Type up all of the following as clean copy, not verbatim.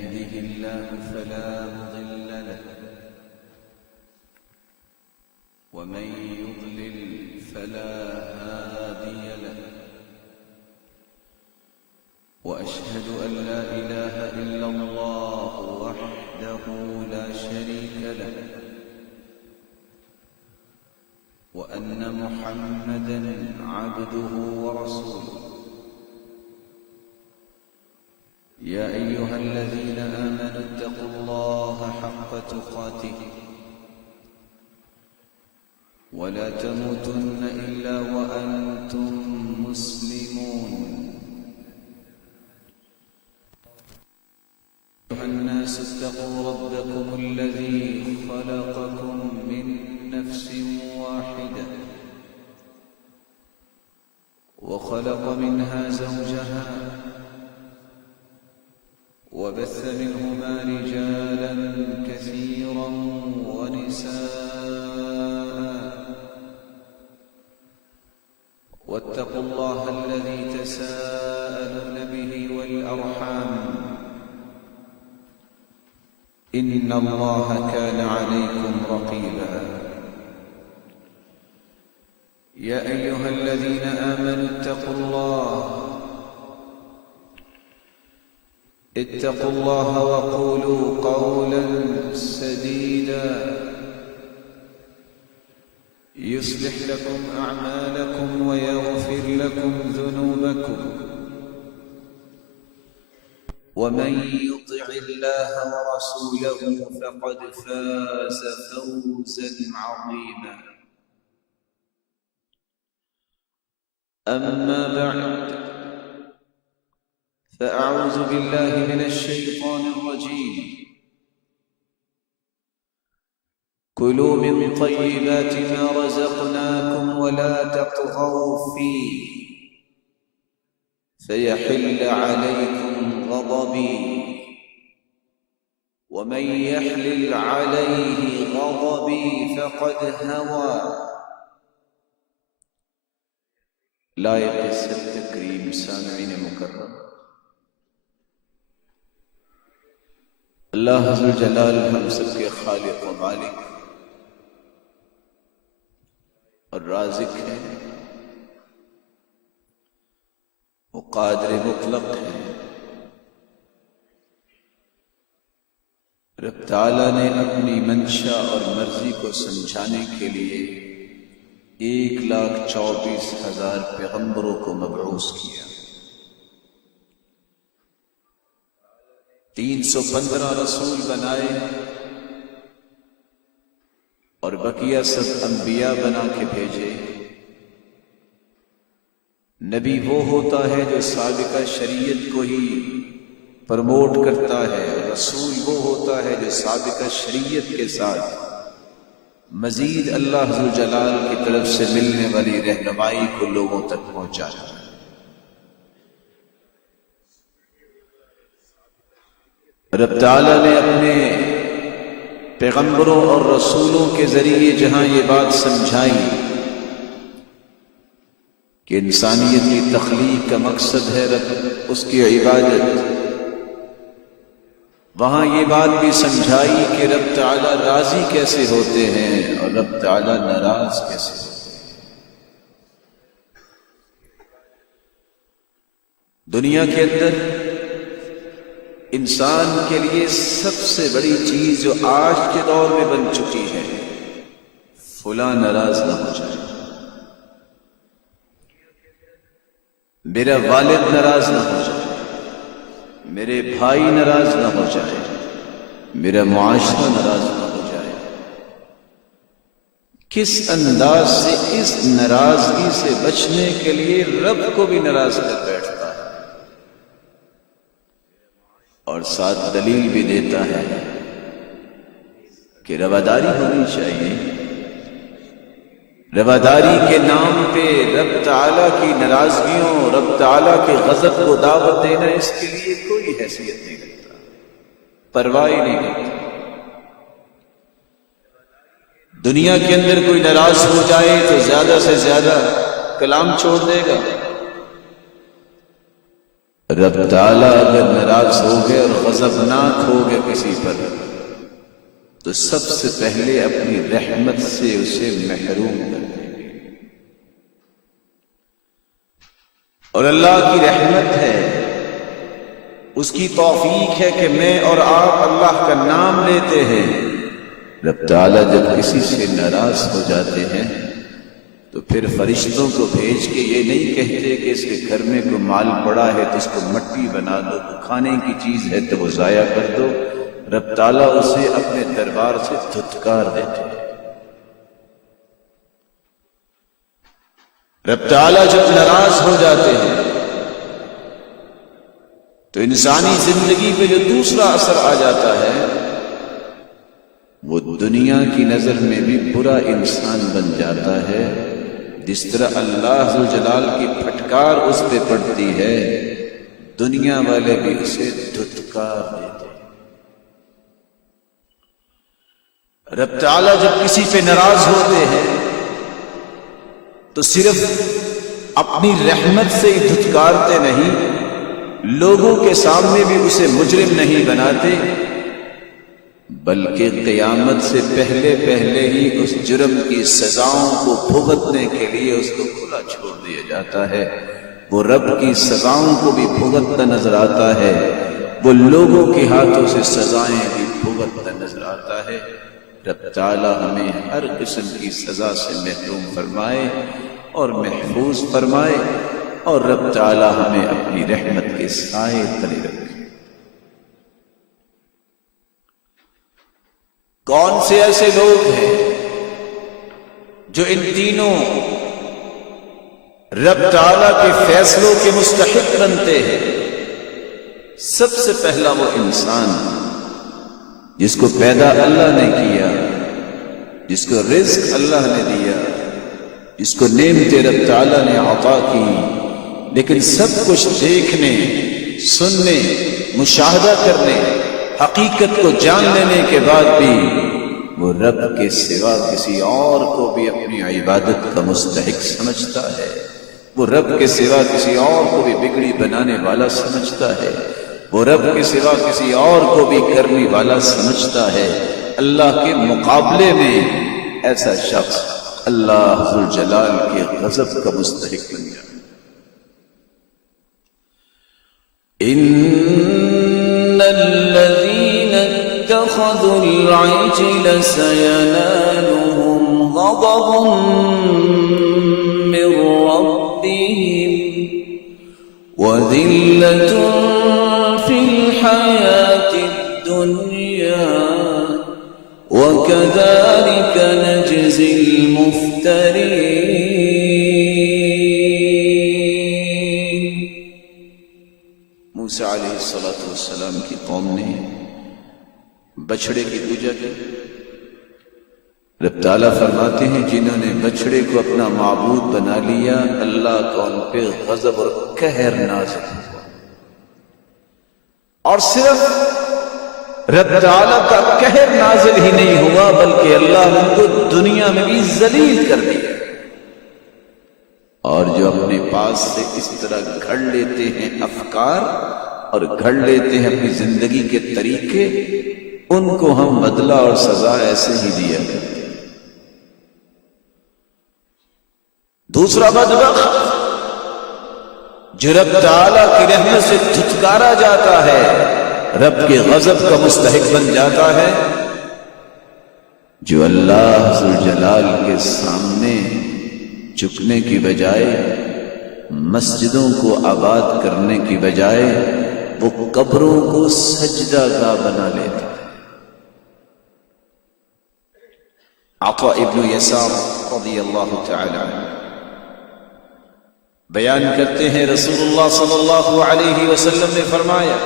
يهده الله فلا مضل له ومن يضلل فلا هادي له وأشهد أن لا إله إلا الله وحده لا شريك له وأن محمدا عبده ورسوله يا أيها الذين آمنوا اتقوا الله حق تقاته ولا تموتن إلا وأنتم مسلمون أيها الناس اتقوا ربكم الذي خلقكم من نفس واحدة وخلق منها زوجها وبث منهما رجالا كثيرا ونساء واتقوا الله الذي تساءلون به والأرحام إن الله كان عليكم رقيبا يا أيها الذين آمنوا اتقوا الله وقولوا قولا سديدا يصلح لكم أعمالكم ويغفر لكم ذنوبكم ومن يطع الله ورسوله فقد فاز فوزا عظيما أما بعد فأعوذ بالله من الشيطان الرجيم كلوا من طيبات ما رزقناكم ولا تطغوا فيه فيحل عليكم غضبي ومن يحلل عليه غضبي فقد هوى لائق صدق تکریم سامعین مکرم اللہ عز و جلال ہم سب کے خالق و مالک اور رازق ہے، وہ قادر مطلق ہے۔ رب تعالیٰ نے اپنی منشا اور مرضی کو سمجھانے کے لیے 1,24,000 پیغمبروں کو مبعوث کیا، 315 رسول بنائے اور بقیہ سب انبیاء بنا کے بھیجے۔ نبی وہ ہوتا ہے جو سابقہ شریعت کو ہی پرموٹ کرتا ہے، رسول وہ ہوتا ہے جو سابقہ شریعت کے ساتھ مزید اللہ ذو جلال کی طرف سے ملنے والی رہنمائی کو لوگوں تک پہنچاتا ہے۔ رب تعالیٰ نے اپنے پیغمبروں اور رسولوں کے ذریعے جہاں یہ بات سمجھائی کہ انسانیت کی تخلیق کا مقصد ہے رب اس کی عبادت، وہاں یہ بات بھی سمجھائی کہ رب تعالیٰ راضی کیسے ہوتے ہیں اور رب تعالیٰ ناراض کیسے ہوتے ہیں۔ دنیا کے اندر انسان کے لیے سب سے بڑی چیز جو آج کے دور میں بن چکی ہے، فلاں ناراض نہ ہو جائے، میرا والد ناراض نہ ہو جائے، میرے بھائی ناراض نہ ہو جائے، میرا معاشرہ ناراض نہ ہو جائے۔ کس انداز سے اس ناراضگی سے بچنے کے لیے رب کو بھی ناراض کر بیٹھتا ہے، اور ساتھ دلیل بھی دیتا ہے کہ رواداری ہونی چاہیے۔ رواداری کے نام پہ رب تعالیٰ کی ناراضگیوں، رب تعالیٰ کے غضب کو دعوت دینا، اس کے لیے کوئی حیثیت نہیں رکھتا، پرواہ نہیں کرتا۔ دنیا کے اندر کوئی ناراض ہو جائے تو زیادہ سے زیادہ کلام چھوڑ دے گا، رب تعالیٰ اگر ناراض ہو گئے اور غضبناک ہو گئے کسی پر تو سب سے پہلے اپنی رحمت سے اسے محروم کر دیں گے. اور اللہ کی رحمت ہے، اس کی توفیق ہے کہ میں اور آپ اللہ کا نام لیتے ہیں. رب تعالیٰ جب کسی سے ناراض ہو جاتے ہیں تو پھر فرشتوں کو بھیج کے یہ نہیں کہتے کہ اس کے گھر میں کوئی مال پڑا ہے تو اس کو مٹی بنا دو، کھانے کی چیز ہے تو وہ ضائع کر دو. رب تعالیٰ اسے اپنے دربار سے دھتکار دیتے ہیں. رب تعالیٰ جب ناراض ہو جاتے ہیں تو انسانی زندگی پہ جو دوسرا اثر آ جاتا ہے وہ دنیا کی نظر میں بھی برا انسان بن جاتا ہے. جس طرح اللہ ذو جلال کی پھٹکار اس پہ پڑتی ہے دنیا والے بھی اسے دھتکار دیتے ہیں. رب تعالیٰ جب کسی پہ ناراض ہوتے ہیں تو صرف اپنی رحمت سے ہی دھتکارتے نہیں، لوگوں کے سامنے بھی اسے مجرم نہیں بناتے، بلکہ قیامت سے پہلے پہلے ہی اس جرم کی سزاؤں کو بھگتنے کے لیے اس کو کھلا چھوڑ دیا جاتا ہے. وہ رب کی سزاؤں کو بھی بھگتتا نظر آتا ہے، وہ لوگوں کے ہاتھوں سے سزائیں بھی بھگتتا نظر آتا ہے. رب تعالی ہمیں ہر قسم کی سزا سے محروم فرمائے اور محفوظ فرمائے، اور رب تعالی ہمیں اپنی رحمت کے سائے تلے رکھے. کون سے ایسے لوگ ہیں جو ان تینوں رب تعالیٰ کے فیصلوں کے مستحق بنتے ہیں؟ سب سے پہلا وہ انسان جس کو پیدا اللہ نے کیا، جس کو رزق اللہ نے دیا، جس کو نعمت رب تعالیٰ نے عطا کی، لیکن سب کچھ دیکھنے، سننے، مشاہدہ کرنے، حقیقت کو جان لینے کے بعد بھی وہ رب کے سوا کسی اور کو بھی اپنی عبادت کا مستحق سمجھتا ہے، وہ رب کے سوا کسی اور کو بھی بگڑی بنانے والا سمجھتا ہے، وہ رب کے سوا کسی اور کو بھی کرنے والا سمجھتا ہے. اللہ کے مقابلے میں ایسا شخص اللہ ذو جلال کے غضب کا مستحق بن جائے. ان الذين اتخذوا العجل سينالهم غضب من ربهم وذلة في الحياة الدنيا وكذلك نجزي المفترين. موسیٰ علیہ السلام کی قوم نے بچڑے کی پوجا کی. رب تعالیٰ فرماتے ہیں جنہوں نے بچڑے کو اپنا معبود بنا لیا اللہ کا ان پہ غضب اور قہر نازل ہوا. اور صرف رب تعالیٰ کا قہر نازل ہی نہیں ہوا بلکہ اللہ نے ان کو دنیا میں بھی ذلیل کر دیا. اور جو اپنے پاس سے اس طرح گھڑ لیتے ہیں افکار اور گھڑ لیتے ہیں اپنی زندگی کے طریقے، ان کو ہم بدلہ اور سزا ایسے ہی دیا کرتے ہیں. دوسرا بدبخت جو رب تعالیٰ کی رحمت سے دھتکارا جاتا ہے، رب کے غضب کا مستحق بن جاتا ہے، جو اللہ ذو جلال کے سامنے جھکنے کی بجائے، مسجدوں کو آباد کرنے کی بجائے وہ قبروں کو سجدہ گاہ بنا لیتا ہے. عطا ابن یسار رضی اللہ تعالی عنہ بیان کرتے ہیں رسول اللہ صلی اللہ علیہ وسلم نے فرمایا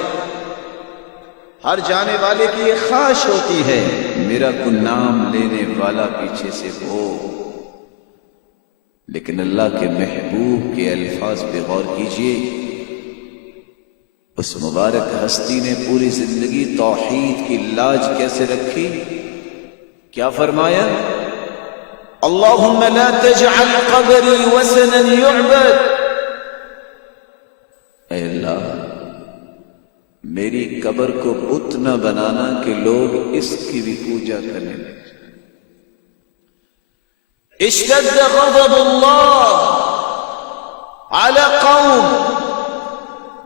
ہر جانے والے کی یہ خواہش ہوتی ہے میرا کوئی نام لینے والا پیچھے سے ہو، لیکن اللہ کے محبوب کے الفاظ پہ غور کیجئے. اس مبارک ہستی نے پوری زندگی توحید کی لاج کیسے رکھی؟ کیا فرمایا؟ اللہم لا تجعل قبری وثنا یعبد. اے اللہ میری قبر کو بت نہ بنانا کہ لوگ اس کی بھی پوجا کرنے لگے۔ اشتد غضب اللہ على قوم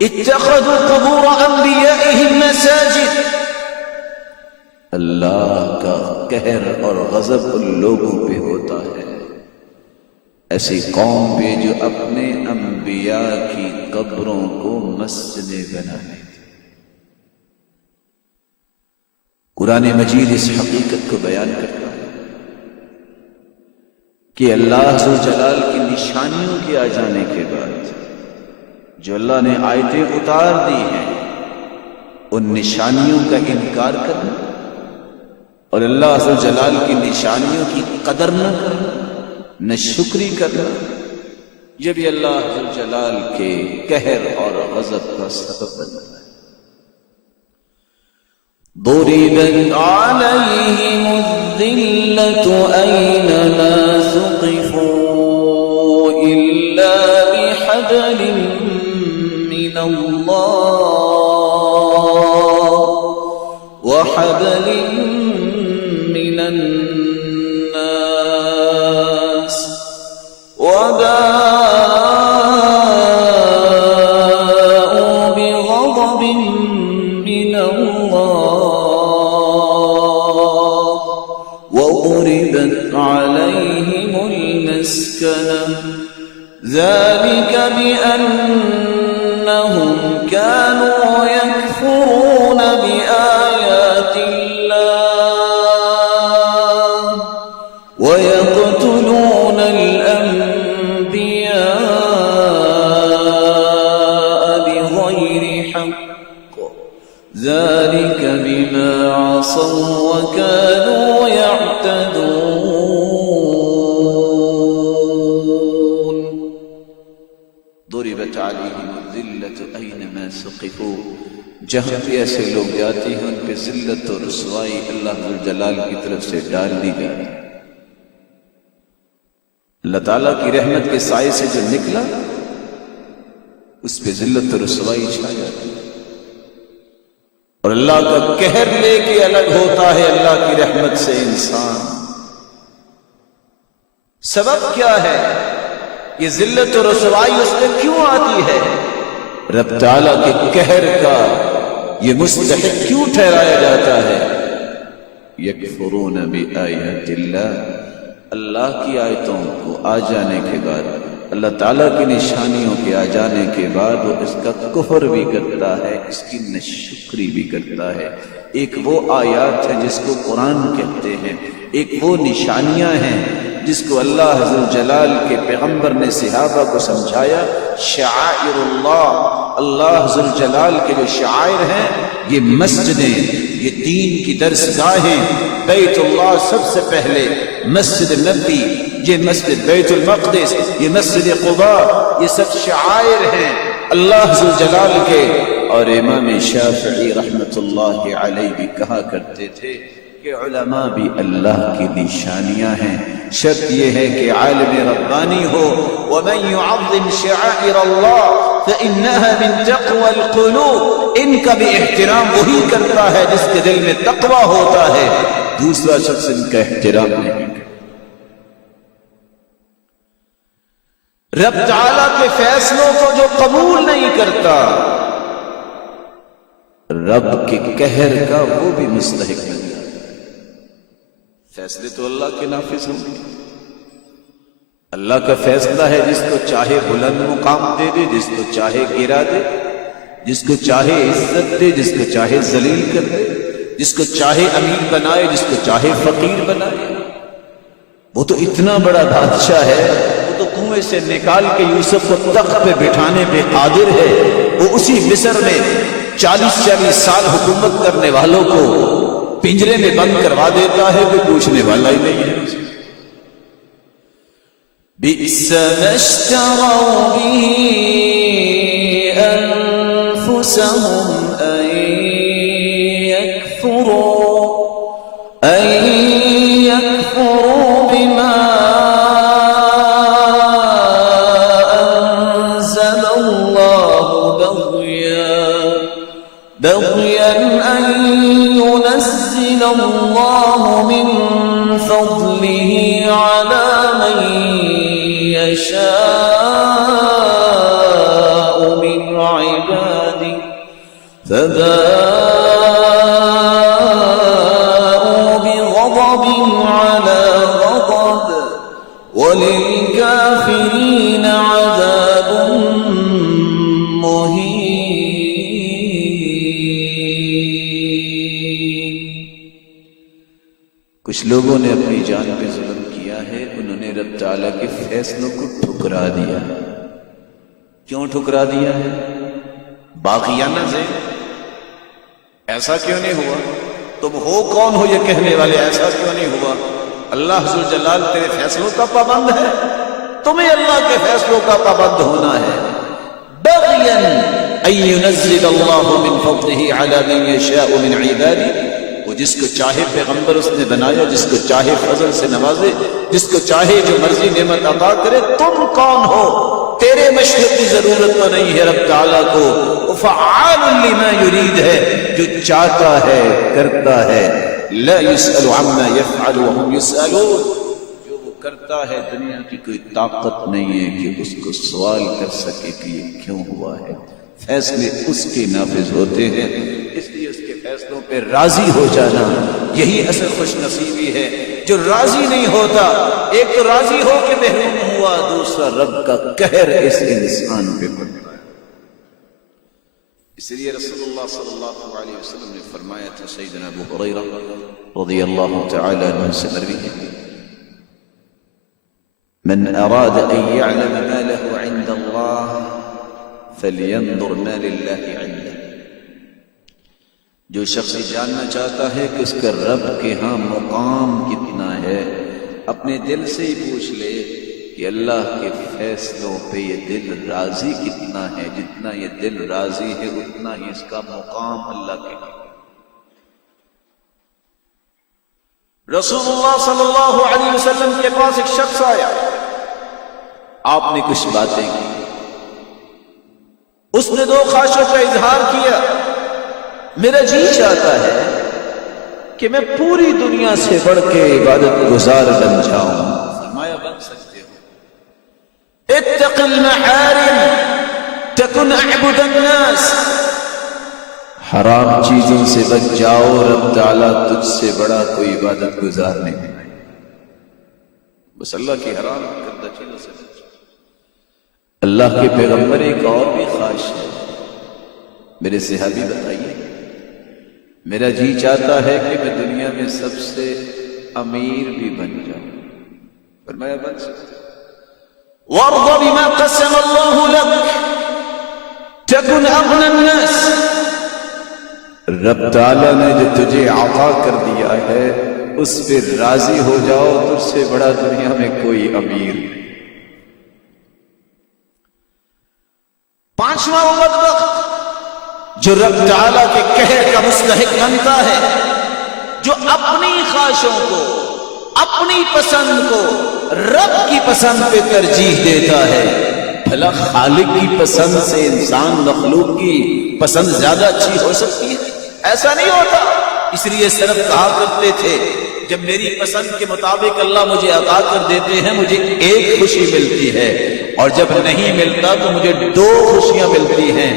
اتخذوا قبور انبیائهم مساجد۔ اللہ کا قہر اور غضب ان لوگوں پہ ہوتا ہے، ایسی قوم پہ جو اپنے انبیاء کی قبروں کو مسجدیں بنانے تھے۔ قرآن مجید اس حقیقت کو بیان کرتا ہے کہ اللہ ذو جلال کی نشانیوں کے آ جانے کے بعد جو اللہ نے آیتیں اتار دی ہیں، ان نشانیوں کا انکار کرنا اور اللہ ذو جلال کی نشانیوں کی قدر نہ کرنا، نہ شکری کرنا، یہ بھی اللہ ذو جلال کے قہر اور غضب کا سبب بنتا ہے۔ ضربت علیہم الذلۃ اینما ثقفوا الا بحبل من اللہ وحبل من الناس وباءوا بغضب من الله وضربت عليهم المسكنة ذلك بأنهم كانوا يكفرون بآيات الله ويقتلون الأنبياء بغير حق ذلك بما عصوا وكانوا يعتدون۔ ضربت عليهم الذلة أينما ثقفوا، جہاں بھی ایسے لوگ جاتے ہیں ان پہ ذلت اور رسوائی اللہ ذو جلال کی طرف سے ڈال دی جاتی ہے۔ اللہ تعالیٰ کی رحمت کے سائے سے جو نکلا اس پہ ذلت اور رسوائی چھا جاتی ہے، اور اللہ کا قہر لے کے الگ ہوتا ہے اللہ کی رحمت سے انسان۔ سبب کیا ہے؟ یہ ذلت اور رسوائی اس پہ کیوں آتی ہے؟ رب تعالیٰ کے قہر کا یہ مستحق کیوں ٹھہرایا جاتا ہے؟ یکفرون بآیات اللہ، اللہ کی آیتوں کو آ جانے کے بعد، اللہ تعالیٰ کی نشانیوں کے آ جانے کے بعد وہ اس کا کفر بھی کرتا ہے، اس کی ناشکری بھی کرتا ہے۔ ایک وہ آیات ہے جس کو قرآن کہتے ہیں، ایک وہ نشانیاں ہیں جس کو اللہ ذو جلال کے پیغمبر نے صحابہ کو سمجھایا۔ شعائر اللہ، اللہ ذو جلال کے جو شعائر ہیں، یہ مسجدیں، یہ دین کی درسگاہیں، بیت اللہ سب سے پہلے، مسجد نبی، یہ مسجد بیت المقدس، یہ مسجد قباء، یہ سب شعائر ہیں اللہ ذو جلال کے۔ اور امام شافعی رحمت اللہ علیہ بھی کہا کرتے تھے کہ علماء بھی اللہ کی نشانیاں ہیں، شرط یہ ہے کہ عالم ربانی ہو۔ وَمَن يُعَظِّمْ شَعَائِرَ اللَّهِ فَإِنَّهَا مِن تَقْوَى الْقُلُوبِ، ان کا بھی احترام وہی کرتا ہے جس کے دل میں تقوی ہوتا ہے، دوسرا شخص ان کا احترام نہیں کرتا۔ رب تعالیٰ کے فیصلوں کو جو قبول نہیں کرتا، رب کے قہر کا وہ بھی مستحق نہیں۔ فیصلے تو اللہ کے نافذ ہوں گے۔ اللہ کا فیصلہ ہے جس کو چاہے بلند مقام دے دے، جس کو چاہے گرا دے، جس کو چاہے عزت دے، جس کو چاہے ذلیل کر دے، جس کو چاہے امیر بنائے، جس کو چاہے فقیر بنائے۔ وہ تو اتنا بڑا بادشاہ ہے، وہ تو کنویں سے نکال کے یوسف کو تخت پہ بٹھانے پہ قادر ہے۔ وہ اسی مصر میں 40 سال حکومت کرنے والوں کو پنجرے میں بند کروا دیتا ہے، کوئی پوچھنے والا ہی نہیں ہے۔ بئس ما اشتروا به انفسهم ان يكفروا بما انزل الله بغيا بغيا أن ينزل الله من فضله على من يشاء من عباده فباءوا بغضب على غضب وللكافرين عذاب کچھ لوگوں نے اپنی جان پہ ظلم کیا ہے، انہوں نے رب تعالیٰ کے فیصلوں کو ٹھکرا دیا۔ کیوں ٹھکرا دیا ہے؟ باغیانہ سے ایسا کیوں نہیں ہوا؟ تم ہو کون ہو یہ کہنے والے؟ ایسا کیوں نہیں ہوا؟ اللہ ذوالجلال تیرے فیصلوں کا پابند ہے، تمہیں اللہ کے فیصلوں کا پابند ہونا ہے۔ بغیا ان ينزل اللہ من فضلہ علی من یشاء من عبادہ، وہ جس کو چاہے پیغمبر اس نے بنایا، جس کو چاہے فضل سے نوازے، جس کو چاہے جو مرضی نعمت عطا کرے۔ تم کون ہو؟ تیرے مشورے کی ضرورت تو نہیں ہے رب تعالیٰ کو، وہ فعال لما یرید ہے، جو چاہتا ہے کرتا ہے۔ لا يسأل عما يفعل وهم يسألون، جو وہ کرتا ہے دنیا کی کوئی طاقت نہیں ہے کہ اس کو سوال کر سکے کہ یہ کیوں ہوا ہے۔ فیصلے اس کے نافذ ہوتے ہیں، اس لیے اس کے فیصلوں پہ راضی ہو جانا یہی اصل خوش نصیبی ہے۔ جو راضی نہیں ہوتا، ایک تو راضی ہو کے محروم ہوا، دوسرا رب کا قہر اس انسان پہ پڑتا ہے۔ اس لیے رسول اللہ صلی اللہ علیہ وسلم نے فرمایا تھا، سیدنا ابو ہریرہ رضی اللہ تعالی عنہ سے مروی ہے، من اراد ان يعلم ما له عند الله فلينظر ما لله عنده، جو شخص جاننا چاہتا ہے کہ اس کا رب کے ہاں مقام کتنا ہے، اپنے دل سے ہی پوچھ لے کہ اللہ کے فیصلوں پہ یہ دل راضی کتنا ہے۔ جتنا یہ دل راضی ہے اتنا ہی اس کا مقام اللہ کے ہاں۔ رسول اللہ صلی اللہ علیہ وسلم کے پاس ایک شخص آیا، آپ نے کچھ باتیں کی، اس نے دو خواہشوں کا اظہار کیا۔ میرا جی چاہتا ہے کہ میں پوری دنیا سے بڑھ کے عبادت گزار بن جاؤں۔ فرمایا بن سکتے ہو، اتق المحارم تکن اعبد الناس، حرام چیزوں سے بچ جاؤ، رب تعالیٰ تجھ سے بڑا کوئی عبادت گزار نہیں ہے۔ بس اللہ کی حرام کردہ چیزوں سے بچ۔ اللہ کے پیغمبر ایک اور بھی خواہش ہے، میرے صحابی بتائیے، میرا جی چاہتا ہے کہ میں دنیا میں سب سے امیر بھی بن جاؤں۔ فرمایا بن سکتے۔ وارض بما قسم اللہ لك تکن اغنى الناس، رب تعالیٰ نے جو تجھے عطا کر دیا ہے اس پہ راضی ہو جاؤ، تجھ سے بڑا دنیا میں کوئی امیر نہیں۔ پانچواں وہ بدبخت جو رب تعالیٰ کے قہر کا مستحق بنتا ہے، جو اپنی خواہشوں کو، اپنی پسند کو رب کی پسند پہ ترجیح دیتا ہے۔ بھلا خالق کی پسند سے انسان مخلوق کی پسند زیادہ اچھی ہو سکتی ہے؟ ایسا نہیں ہوتا۔ اس لیے سلف کہا کرتے تھے، جب میری پسند کے مطابق اللہ مجھے عطا کر دیتے ہیں مجھے ایک خوشی ملتی ہے، اور جب نہیں ملتا تو مجھے دو خوشیاں ملتی ہیں۔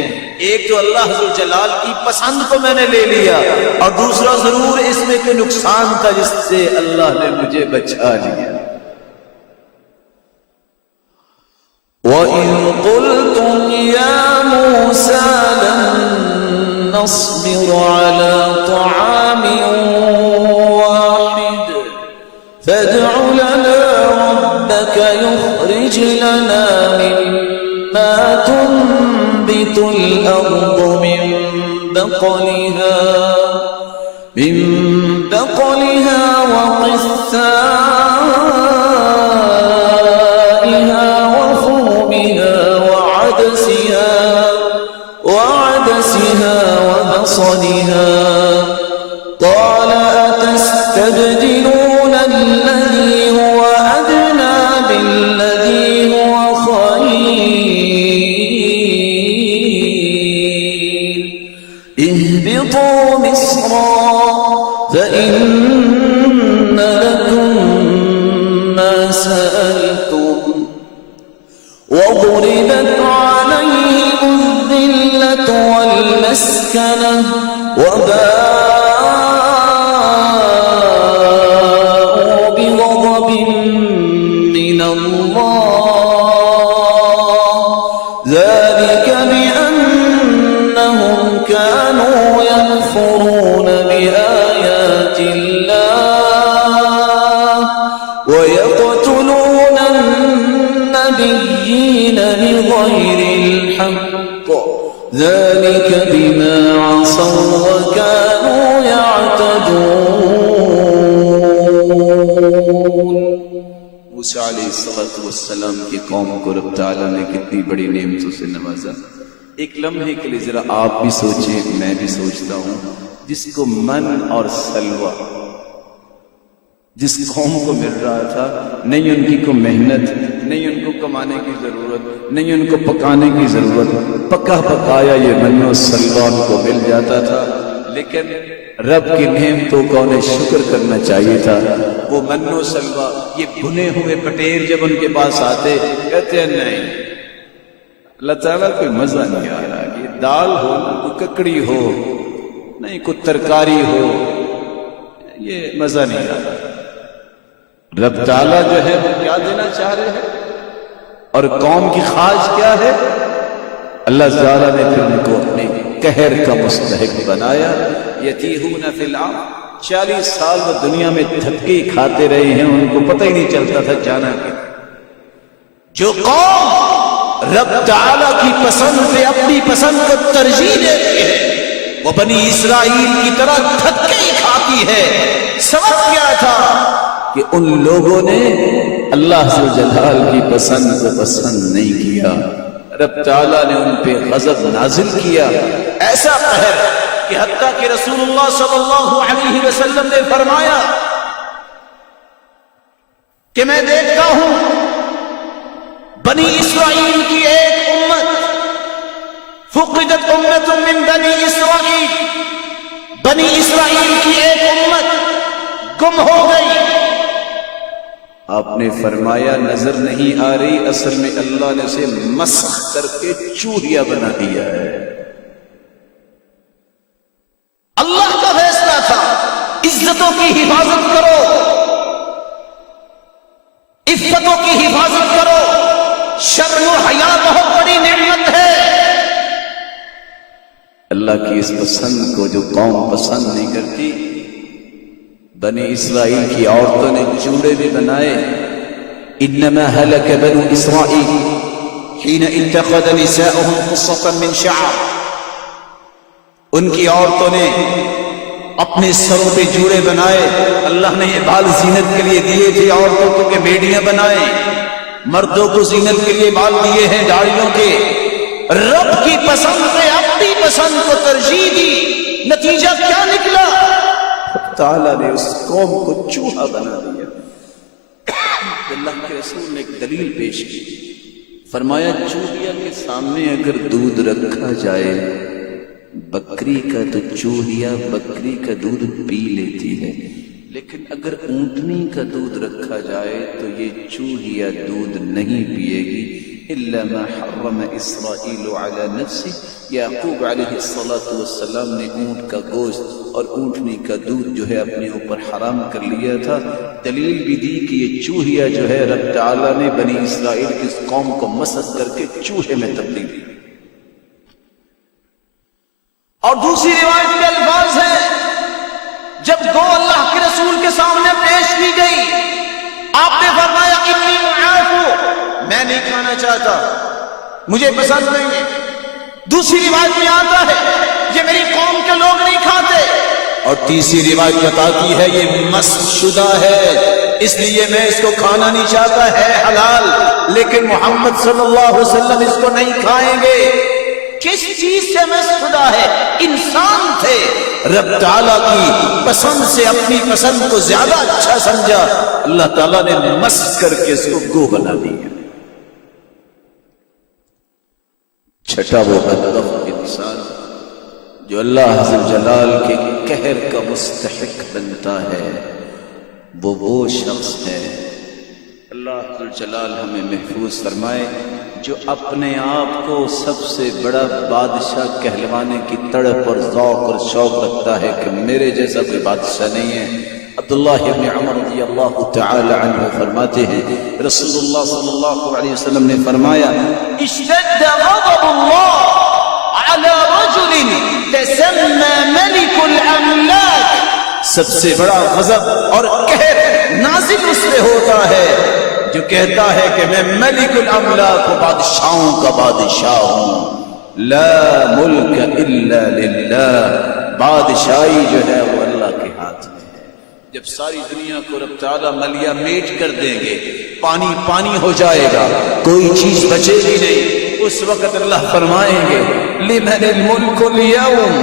ایک تو اللہ ذوالجلال کی پسند کو میں نے لے لیا، اور دوسرا ضرور اس میں کوئی نقصان تھا جس سے اللہ نے مجھے بچا لیا۔ وَإِذْ قُلْتُمْ يَا مُوسَى لَن نَّصْبِرَ عَلَى طَعَامٍ وَاحِدٍ فَادْعُ لَنَا رَبَّكَ يُخْرِجْ لَنَا مِمَّا تُنبِتُ الْأَرْضُ مِن بَقْلِهَا وَقِثَّائِهَا وَفُومِهَا وَعَدَسِهَا وَبَصَلِهَا قَالَ أَتَسْتَبْدِلُونَ الَّذِي هُوَ أَدْنَىٰ بِالَّذِي هُوَ خَيْرٌ اهبطوا مصرا فإن لكم ما سألتم وضربت عليهم الذلة والمسكنة وباءوا بغضب من الله ذلك بأنهم كانوا يكفرون بآيات الله ويقتلون النبيين بغير الحق ذلك بما عصوا وكانوا يعتدون. موسیٰ علیہ السلام کی قوم کو رب تعالیٰ نے کتنی بڑی نعمتوں سے نوازا. ایک لمحے کے لیے ذرا آپ بھی سوچیں، میں بھی سوچتا ہوں، جس کو من اور سلوہ جس قوم کو مل رہا تھا، نہیں ان کی کو محنت، نہیں ان کو کمانے کی ضرورت، نہیں ان کو پکانے کی ضرورت، پکا پکایا یہ من و سلوہ ان کو مل جاتا تھا. لیکن رب کی نعمتوں کا انہیں شکر کرنا چاہیے تھا. وہ من و سلوہ، یہ بھنے ہوئے پٹیر جب ان کے پاس آتے، کہتے ہیں نہیں اللہ تعالیٰ کوئی مزہ نہیں آ رہا، یہ دال ہو نہ کوئی ککڑی ہو، نہیں کوئی ترکاری ہو، یہ مزہ نہیں آ رہا. رب تعالیٰ جو ہے وہ کیا دینا چاہ رہے ہیں اور قوم کی خواہش کیا ہے؟ اللہ تعالیٰ نے پھر ان کو اپنے قہر کا مستحق بنایا. یتیہون فی الارض، 40 سال وہ دنیا میں دھکے کھاتے رہے ہیں، ان کو پتہ ہی نہیں چلتا تھا جانا کیا. جو قوم رب تعالیٰ کی پسند پہ اپنی پسند کو ترجیح دیتی ہے، وہ بنی اسرائیل کی طرح دھکے ہی کھاتی ہے. سبب کیا تھا کہ ان لوگوں نے اللہ ذو جلال کی پسند کو پسند نہیں کیا. رب تعالیٰ نے ان پہ غضب نازل کیا، ایسا قہر کہ حتیٰ کہ رسول اللہ صلی اللہ علیہ وسلم نے فرمایا کہ میں دیکھتا ہوں بنی اسرائیل کی ایک امت، فقدت امت من بنی اسرائیل، بنی اسرائیل کی ایک امت گم ہو گئی. آپ نے فرمایا نظر نہیں آ رہی، اصل میں اللہ نے اسے مسخ کر کے چوہیا بنا دیا ہے. اللہ کا فیصلہ تھا عزتوں کی حفاظت کرو، عفتوں کی حفاظت کرو، شرم و حیا بہت بڑی نعمت ہے. اللہ کی اس پسند کو جو قوم پسند نہیں کرتی، بنی اسرائیل کی عورتوں نے جوڑے بھی بنائے. انما هلك بنو اسرائیل حين اتخذ نساؤهم قصة من شعر. ان کی عورتوں نے اپنے سروں پہ جوڑے بنائے. اللہ نے یہ بال زینت کے لیے دیے تھے عورتوں کو کہ بیڑیاں بنائیں، مردوں کو زینت کے لیے بال دیے ہیں داڑھیوں کے. رب کی پسند پہ اپنی پسند کو ترجیح دی، نتیجہ کیا نکلا؟ تعالیٰ نے اس قوم کو چوہا بنا دیا. اللہ کے رسول نے ایک دلیل پیش کی، فرمایا چوہیا کے سامنے اگر دودھ رکھا جائے، بکری کا تو چوہیا بکری کا دودھ پی لیتی ہے، لیکن اگر اونٹنی کا دودھ رکھا جائے تو یہ چوہیا دودھ نہیں پیے گی. الا ما حرم اسرائیل علی نفسہ، یعقوب علیہ السلام نے اونٹ کا گوشت اور اونٹنی کا دودھ جو ہے اپنے اوپر حرام کر لیا تھا. دلیل بھی دی کہ یہ چوہیا جو ہے رب تعالیٰ نے بنی اسرائیل کی اس قوم کو مسخ کر کے چوہے میں تبدیل کی. اور دوسری روایت کے الفاظ ہیں، جب گو اللہ کے رسول کے سامنے پیش کی گئی، آپ نے فرمایا انی اعافو، میں نہیں کھانا چاہتا، مجھے پسند نہیں ہے. دوسری روایت میں آتا ہے یہ میری قوم کے لوگ نہیں کھاتے، اور تیسری روایت بتاتی ہے یہ مسخ شدہ ہے اس لیے میں اس کو کھانا نہیں چاہتا، ہے حلال لیکن محمد صلی اللہ علیہ وسلم اس کو نہیں کھائیں گے. کس چیز سے مسخ شدہ ہے؟ انسان تھے، رب تعالیٰ کی پسند سے اپنی پسند کو زیادہ اچھا سمجھا، اللہ تعالیٰ نے مسخ کر کے اس کو گو بنا دیا. چھٹا وہ بدبخت انسان جو اللہ عز و جلال کے قہر کا مستحق بنتا ہے وہ شخص ہے۔ اللہ عز و جلال ہمیں محفوظ فرمائے جو اپنے آپ کو سب سے بڑا بادشاہ کہلوانے کی تڑپ اور ذوق اور شوق رکھتا ہے کہ میرے جیسا کوئی بادشاہ نہیں ہے۔ عبداللہ ابن عمر رضی اللہ تعالی عنہ فرماتے ہیں رسول اللہ صلی اللہ علیہ وسلم نے فرمایا اشتد غضب اللہ على رجل تسمى ملك الاملاک، سب سے بڑا غضب اور قہر نازل اس پہ ہوتا ہے جو کہتا ہے کہ میں ملک الاملاک و بادشاہوں کا بادشاہ ہوں۔ لا ملک الا للہ، بادشاہی جو ہے وہ اللہ کے ہاتھ میں ہے۔ جب ساری دنیا کو رب تعالیٰ ملیا میٹ کر دیں گے، پانی پانی ہو جائے گا، کوئی چیز بچے گی نہیں، اس وقت اللہ فرمائیں گے لمن الملک اليوم،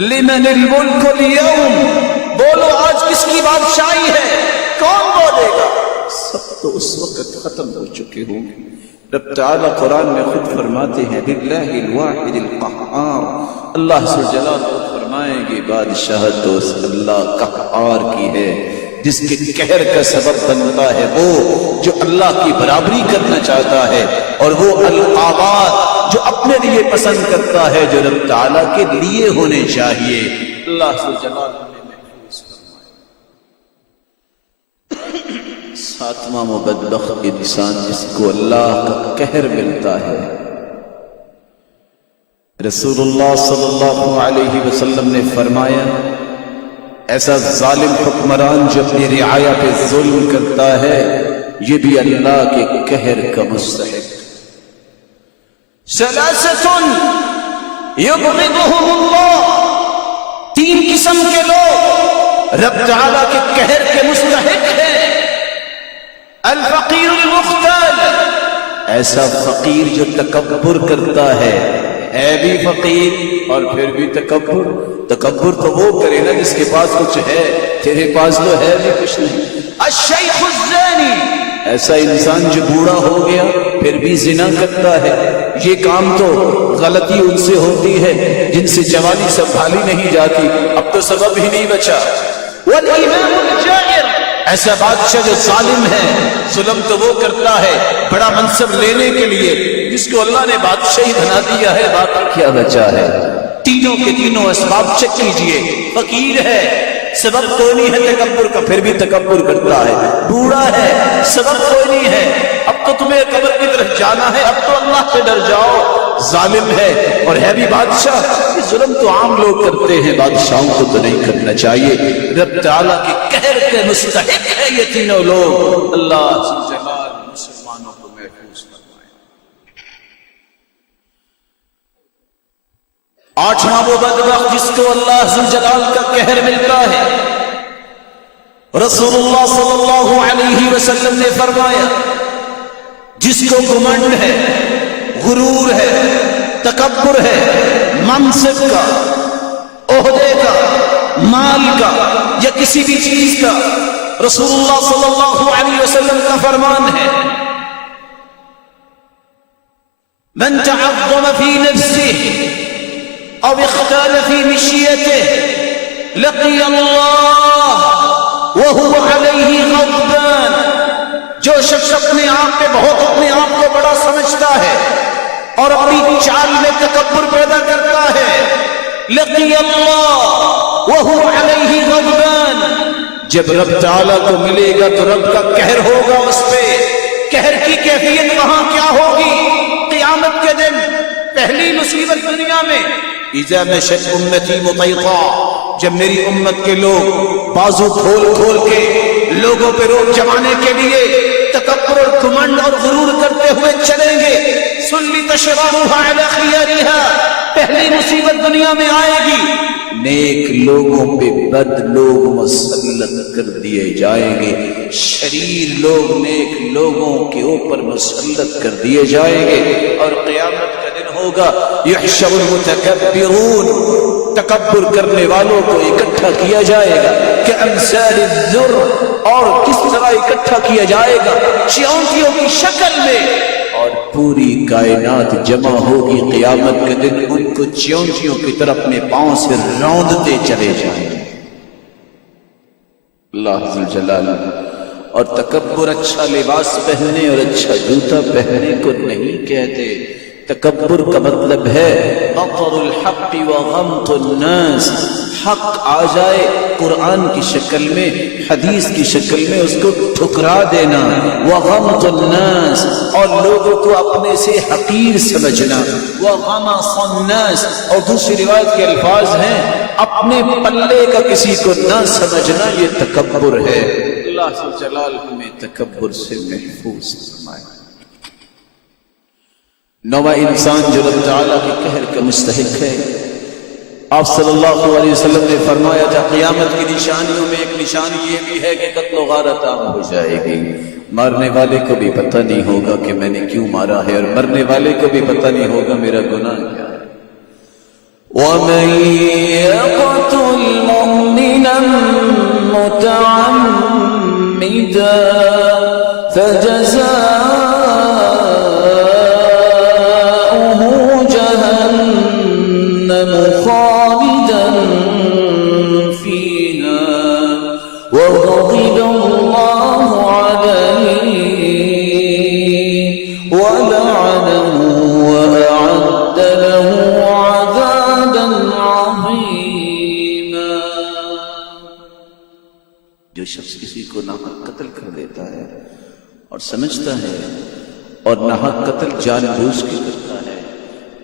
لمن الملک اليوم، بولو آج کس کی بادشاہی ہے؟ کون بولے گا؟ سب تو اس وقت ختم ہو چکے ہوں گے۔ رب تعالیٰ قرآن میں خود فرماتے ہیں للہ الواحد القہار، اللہ سے جلال خود فرمائیں گے بادشاہت تو اللہ قہار کی ہے، جس کے قہر کا سبب بنتا ہے وہ جو اللہ کی برابری کرنا چاہتا ہے، اور وہ القابات جو اپنے لیے پسند کرتا ہے جو رب تعالیٰ کے لیے ہونے چاہیے۔ اللہ سے جلال ہمیں محفوظ فرمائے۔ ساتواں وہ بدبخت انسان جس کو اللہ کا قہر ملتا ہے۔ رسول اللہ صلی اللہ علیہ وسلم نے فرمایا ایسا ظالم حکمران جو اپنی رعایا پہ ظلم کرتا ہے یہ بھی اللہ کے قہر کا مستحق۔ ثلاثۃ یبغضهم اللہ، تین قسم کے لوگ رب تعالیٰ کے قہر کے مستحق ہیں۔ الفقیر المختال، ایسا فقیر جو تکبر کرتا ہے بھی فقیر اور پھر بھی تکبر تو وہ کرے نا جس کے پاس کچھ ہے، تیرے پاس تو ہے بھی کچھ نہیں۔ الشیخ الزانی، ایسا انسان جو بوڑھا ہو گیا پھر بھی زنا کرتا ہے، یہ کام تو غلطی ان سے ہوتی ہے جن سے جوانی سنبھالی نہیں جاتی، اب تو سبب ہی نہیں بچا۔ والامام الجائر، ایسا بادشاہ جو ظالم ہے، ظلم تو وہ کرتا ہے بڑا منصب لینے کے لیے، جس کو اللہ نے بادشاہی بنا دیا ہے، باقی کیا بچا ہے؟ تینوں کے تینوں اسباب چیک کیجئے۔ فقیر ہے، سبب کوئی نہیں ہے تکبر کا، پھر بھی تکبر کرتا ہے۔ بوڑھا ہے، سبب کوئی نہیں ہے، اب تو تمہیں قبر کی طرف جانا ہے، اب تو اللہ سے ڈر جاؤ۔ ظالم ہے اور ہے بھی بادشاہ، یہ ظلم تو عام لوگ کرتے ہیں، بادشاہوں کو تو نہیں کرنا چاہیے۔ رب تعالیٰ کے قہر کے مستحق ہے یہ تینوں لوگ۔ اللہ سے جلال مسلمانوں کو محفوظ فرمائے۔ آٹھواں وہ بدبخت جس کو اللہ ذو جلال کا قہر ملتا ہے۔ رسول اللہ صلی اللہ علیہ وسلم نے فرمایا جس کو گھمنڈ ہے، غرور ہے، تکبر ہے، منصب کا، عہدے کا، مال کا یا کسی بھی چیز کا، رسول اللہ صلی اللہ علیہ وسلم کا فرمان ہے من تعظم فی نفسه او اختال فی مشیته لقی اللہ وهو علیہ غضبان۔ جو شخص اپنے آپ پہ بہت اپنے آپ کو بڑا سمجھتا ہے اور اپنی چال میں تکبر پیدا کرتا ہے، لقی اللہ وهو علیہ غضبان، جب رب تعالیٰ کو ملے گا تو رب کا قہر ہوگا اس پہ۔ قہر کی کیفیت وہاں کیا ہوگی؟ قیامت کے دن پہلی مصیبت دنیا میں اذا مشت امتی مطیقا، جب میری امت کے لوگ بازو کھول کھول کے لوگوں پہ روک جمانے کے لیے تکبر اور گھمنڈ اور غرور کرتے ہوئے چلیں گے، سلط شرارها علی خیارها، پہلی مصیبت دنیا میں آئے گی، نیک لوگوں پہ بد لوگ مسلط کر دیے جائیں گے، شریر لوگ نیک لوگوں کے اوپر مسلط کر دیے جائیں گے، اور قیامت کا دن ہوگا یحشر المتکبرون، تکبر کرنے والوں کو اکٹھا کیا جائے گا کہ امثال الذر، اور کس طرح اکٹھا کیا جائے گا؟ چیونٹیوں کی شکل میں، اور اور پوری کائنات جمع ہوگی قیامت کے دن، ان کو چیونٹیوں کی طرح اپنے پاؤں سے روندتے چلے جائیں گے۔ اللہ ذوالجلال اور تکبر اچھا لباس پہننے اور اچھا جوتا پہننے کو نہیں کہتے۔ تکبر کا مطلب ہے بطر الحق وغمط الناس، حق آ جائے قرآن کی شکل میں، حدیث کی شکل میں، اس کو ٹھکرا دینا، وغمط الناس، اور لوگوں کو اپنے سے حقیر سمجھنا، وغمص الناس، اور دوسری روایت کے الفاظ ہیں اپنے پلے کا کسی کو نہ سمجھنا، یہ تکبر ہے۔ اللہ جلال ہمیں تکبر سے محفوظ فرمائے۔ نوع انسان جو رب تعالیٰ کے قہر کا مستحق ہے، آپ صلی اللہ علیہ وسلم نے فرمایا تھا قیامت کی نشانیوں میں ایک نشانی یہ بھی ہے کہ قتل و غارت عام ہو جائے گی۔ مارنے والے کو بھی پتہ نہیں ہوگا کہ میں نے کیوں مارا ہے، اور مرنے والے کو بھی پتہ نہیں ہوگا میرا گناہ کیا ہے۔ وَمَن يَقْتُلْ مُؤْمِنًا مُتَعَمِّدًا فَجَزَاؤُهُ خالدا فيها وغضب الله عليه ولعنه وأعد له عذابا عظيما۔ جو شخص کسی کو ناحق قتل کر دیتا ہے اور سمجھتا ہے اور ناحق قتل جان بوجھ کے کرتا ہے،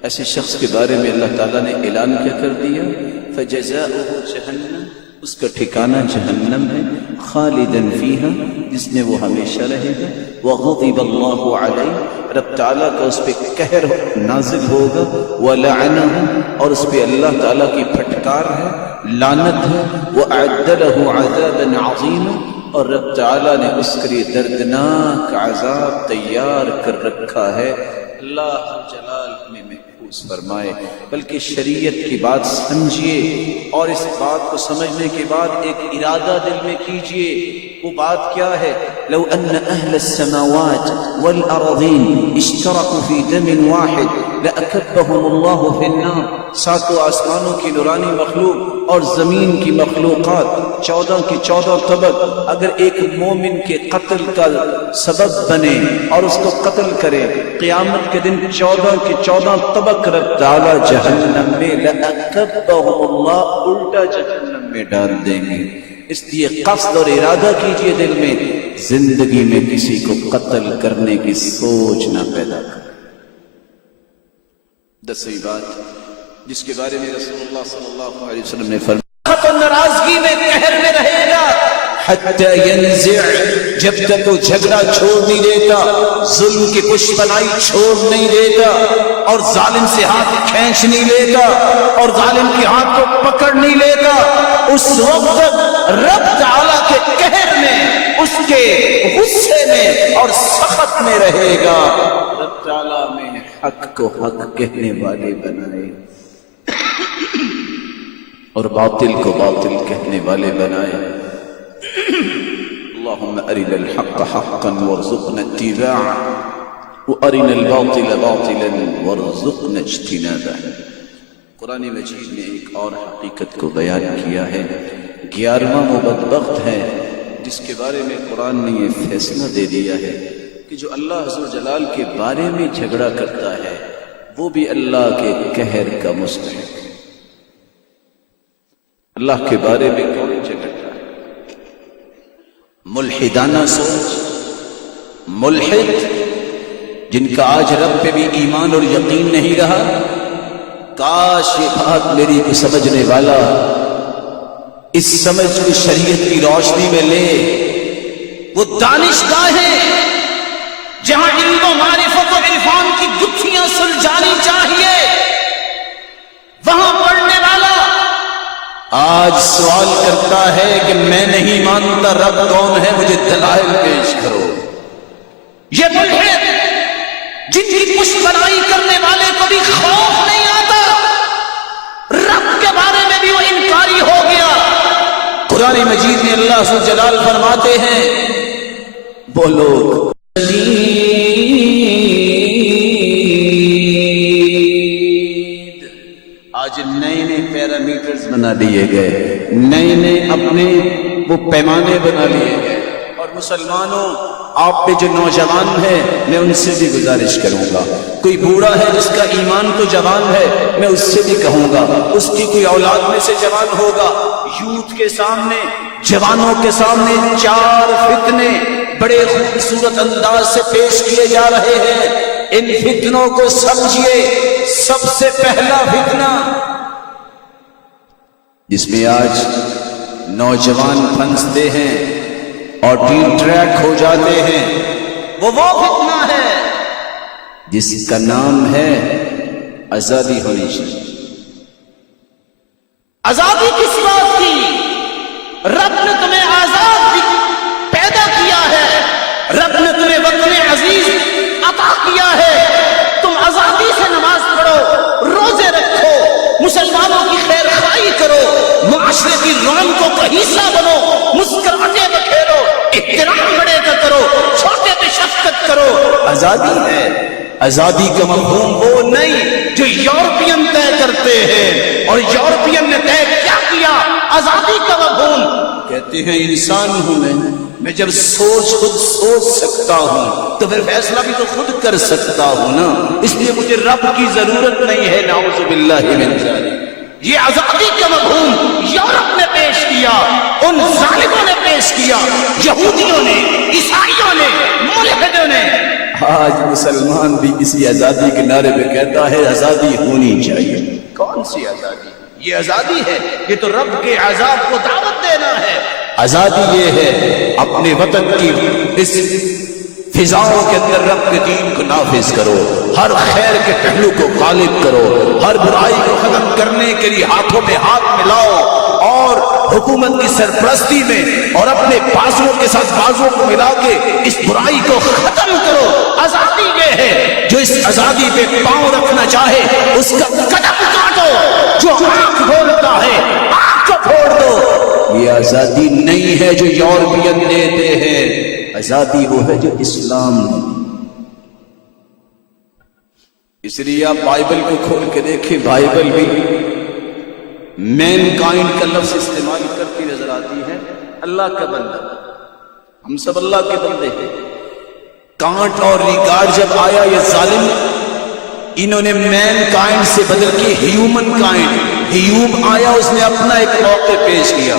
ایسے شخص کے بارے میں اللہ تعالیٰ نے اعلان کیا کر دیا، فَجَزَاؤُهُ جَهَنَّمُ، اس کا ٹھکانہ جہنم ہے، خالداً فیہا، جس میں وہ ہمیشہ رہے گا، وَغَضِبَ اللَّهُ عَلَيْهِ، رب تعالیٰ کا اس پہ قہر نازل ہوگا، وَلَعَنَهُ، اور اس پہ اللہ تعالیٰ کی پھٹکار ہے، لعنت ہے، وَأَعَدَّ لَهُ عَذَابًا عَظِيمًا، اور رب تعالیٰ نے اس کے لیے دردناک عذاب تیار کر رکھا ہے۔ اللہ جلال ہمیں محفوظ فرمائے۔ بلکہ شریعت کی بات سمجھیے اور اس بات کو سمجھنے کے بعد ایک ارادہ دل میں کیجئے، وہ بات کیا ہے؟ لو ان اہل السماوات والارضین اشترکوا فی دم واحد لأکبهم اللہ فی النار، ساتوں آسمانوں کی نورانی مخلوق اور زمین کی مخلوقات 14 کی 14 طبق اگر ایک مومن کے قتل کا سبب بنے اور اس کو قتل کرے، قیامت کے دن 14 کی 14 طبق رب تعالی جہنم میں لأکبهم اللہ الٹا جہنم میں ڈال دیں گے۔ اس لیے قصد اور ارادہ کیجئے دل میں، زندگی میں کسی کو قتل کرنے کی سوچ نہ پیدا کریں۔ 10ویں بات جس کے بارے میں رسول اللہ صلی اللہ علیہ وسلم نے فرمایا، ناراضگی میں قہر میں رہے گا حتی ینزع، جب تک وہ جھگڑا چھوڑ نہیں دیتا، ظلم کی پشپنائی چھوڑ نہیں دیتا، اور ظالم سے ہاتھ کھینچ نہیں لیتا، اور ظالم کے ہاتھ کو پکڑ نہیں لیتا، اس وقت تک رب تعالیٰ کے قہر میں، اس کے غصے میں اور سخط میں رہے گا۔ رب تعالیٰ میں حق کو حق کہنے والے بنائے اور باطل کو باطل کہنے والے بنائے۔ اللہم ارنا الحق حقا وارزقنا اتباعه وارنا الباطل باطلا وارزقنا اجتنابه۔ قرآن مجید نے ایک اور حقیقت کو بیان کیا ہے، 11واں وہ بدبخت ہے جس کے بارے میں قرآن نے یہ فیصلہ دے دیا ہے کہ جو اللہ عز و جلال کے بارے میں جھگڑا کرتا ہے وہ بھی اللہ کے قہر کا مستحق ہے۔ اللہ کے بارے میں کون جھگڑتا ہے؟ ملحدانہ سوچ، ملحد جن کا آج رب پہ بھی ایمان اور یقین نہیں رہا، کاش یہ بات میری کو سمجھنے والا اس سمجھ کو شریعت کی روشنی میں لے۔ وہ دانشگاہیں جہاں علم و معرفت و عرفان کی گتھیاں سلجھانی چاہیے، وہاں پڑھنے والا آج سوال کرتا ہے کہ میں نہیں مانتا رب کون ہے، مجھے دلائل پیش کرو۔ یہ ملحد جن کی پشپنائی کرنے والے کو بھی خوف نہیں آتا، رب کے بارے میں بھی وہ انکاری ہو گیا۔ قرآن مجید میں اللہ ذو جلال فرماتے ہیں وہ لوگ بنا لیے گئے، نئے نئے اپنے وہ پیمانے بنا لیے گئے۔ اور مسلمانوں، آپ پہ جو نوجوان ہے میں ان سے بھی گزارش کروں گا، کوئی بوڑھا ہے جس کا ایمان تو جوان ہے، میں اس سے بھی کہوں گا، اس کی کوئی اولاد میں سے جوان ہوگا، یوتھ کے سامنے، جوانوں کے سامنے 4 فتنے بڑے خوبصورت انداز سے پیش کیے جا رہے ہیں۔ ان فتنوں کو سمجھیے۔ سب سے پہلا فتنہ جس میں آج نوجوان پھنستے ہیں اور ٹین ٹریک ہو جاتے ہیں، وہ فتنہ ہے جس کا نام ہے آزادی ہونی چاہیے۔ آزادی کس بات کی؟ رب نے تمہیں آزاد پیدا کیا ہے، رب نے تمہیں وطن عزیز عطا کیا ہے، تم آزادی سے نماز پڑھو، روزے رکھو، مسلمانوں کی خیر خواہی کرو، معاشرے کی رونقوں کا حصہ بنو، مسکراہٹیں بکھیرو، احترام بڑے کا کرو، چھوٹے پہ شفقت کرو۔ آزادی ہے۔ آزادی کا مفہوم وہ نہیں جو یورپین طے کرتے ہیں، اور یورپین نے طے کیا کیا؟ آزادی کا مفہوم کہتے ہیں انسان ہوں میں جب خود سوچ سکتا ہوں تو پھر فیصلہ بھی تو خود کر سکتا ہوں نا، اس لیے مجھے رب کی ضرورت نہیں ہے، نعوذ باللہ من ذالک۔ یہ آزادی کا مفہوم یورپ نے پیش کیا، ان ظالموں نے پیش کیا، یہودیوں نے، عیسائیوں نے، ملحدوں نے۔ آج مسلمان بھی اسی آزادی کے نعرے پہ کہتا ہے آزادی ہونی چاہیے۔ کون سی آزادی؟ یہ آزادی ہے، یہ تو رب کے عذاب کو دعوت دینا ہے۔ آزادی یہ ہے اپنے وطن کی اس فضاؤں کے اندر رب کے دین کو نافذ کرو، ہر خیر کے پہلو کو غالب کرو، ہر برائی کو ختم کرنے کے لیے ہاتھوں میں ہاتھ ملاؤ، اور حکومت کی سرپرستی میں اور اپنے بازوؤں کے ساتھ بازوؤں کو ملا کے اس برائی کو ختم کرو۔ آزادی یہ ہے، جو اس آزادی پہ پاؤں رکھنا چاہے اس کا قدم کاٹو، جو آنکھ کھولتا ہے آنکھ کو پھوڑ دو۔ یہ آزادی نہیں ہے جو یورپین دیتے ہیں، آزادی وہ ہے جو اسلام نے۔ اس لیے آپ بائبل کو کھول کے دیکھیں، بائبل بھی مین کائنڈ کا لفظ استعمال کرتی نظر آتی ہے، اللہ کا بندہ۔ ہم سب اللہ کے بندے ہیں۔ کانٹ اور ریکارڈ جب آیا یہ ظالم، انہوں نے مین کائنڈ سے بدل کے ہیومن کائنڈ، ہیوم آیا، اس نے اپنا ایک موقع پیش کیا۔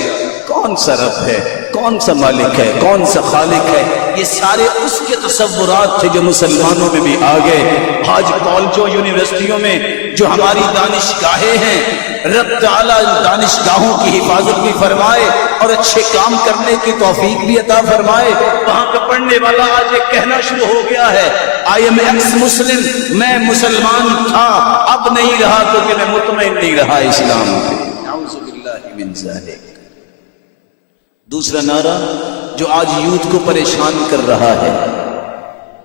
کون سا رب ہے، کون سا مالک ہے، کون سا خالق ہے، یہ سارے اس کے تصورات تھے جو مسلمانوں میں بھی آ گئے۔ آج کالجوں، یونیورسٹیوں میں جو ہماری دانشگاہیں ہیں، رب تعالیٰ دانشگاہوں کی حفاظت بھی فرمائے اور اچھے کام کرنے کی توفیق بھی عطا فرمائے۔ وہاں پہ پڑھنے والا آج ایک کہنا شروع ہو گیا ہے، آئی ایم ایکس مسلم، میں مسلمان تھا اب نہیں رہا کیونکہ میں مطمئن نہیں رہا اسلام پہ۔ نعوذ باللہ من ذالک۔ دوسرا نعرہ جو آج یوتھ کو پریشان کر رہا ہے،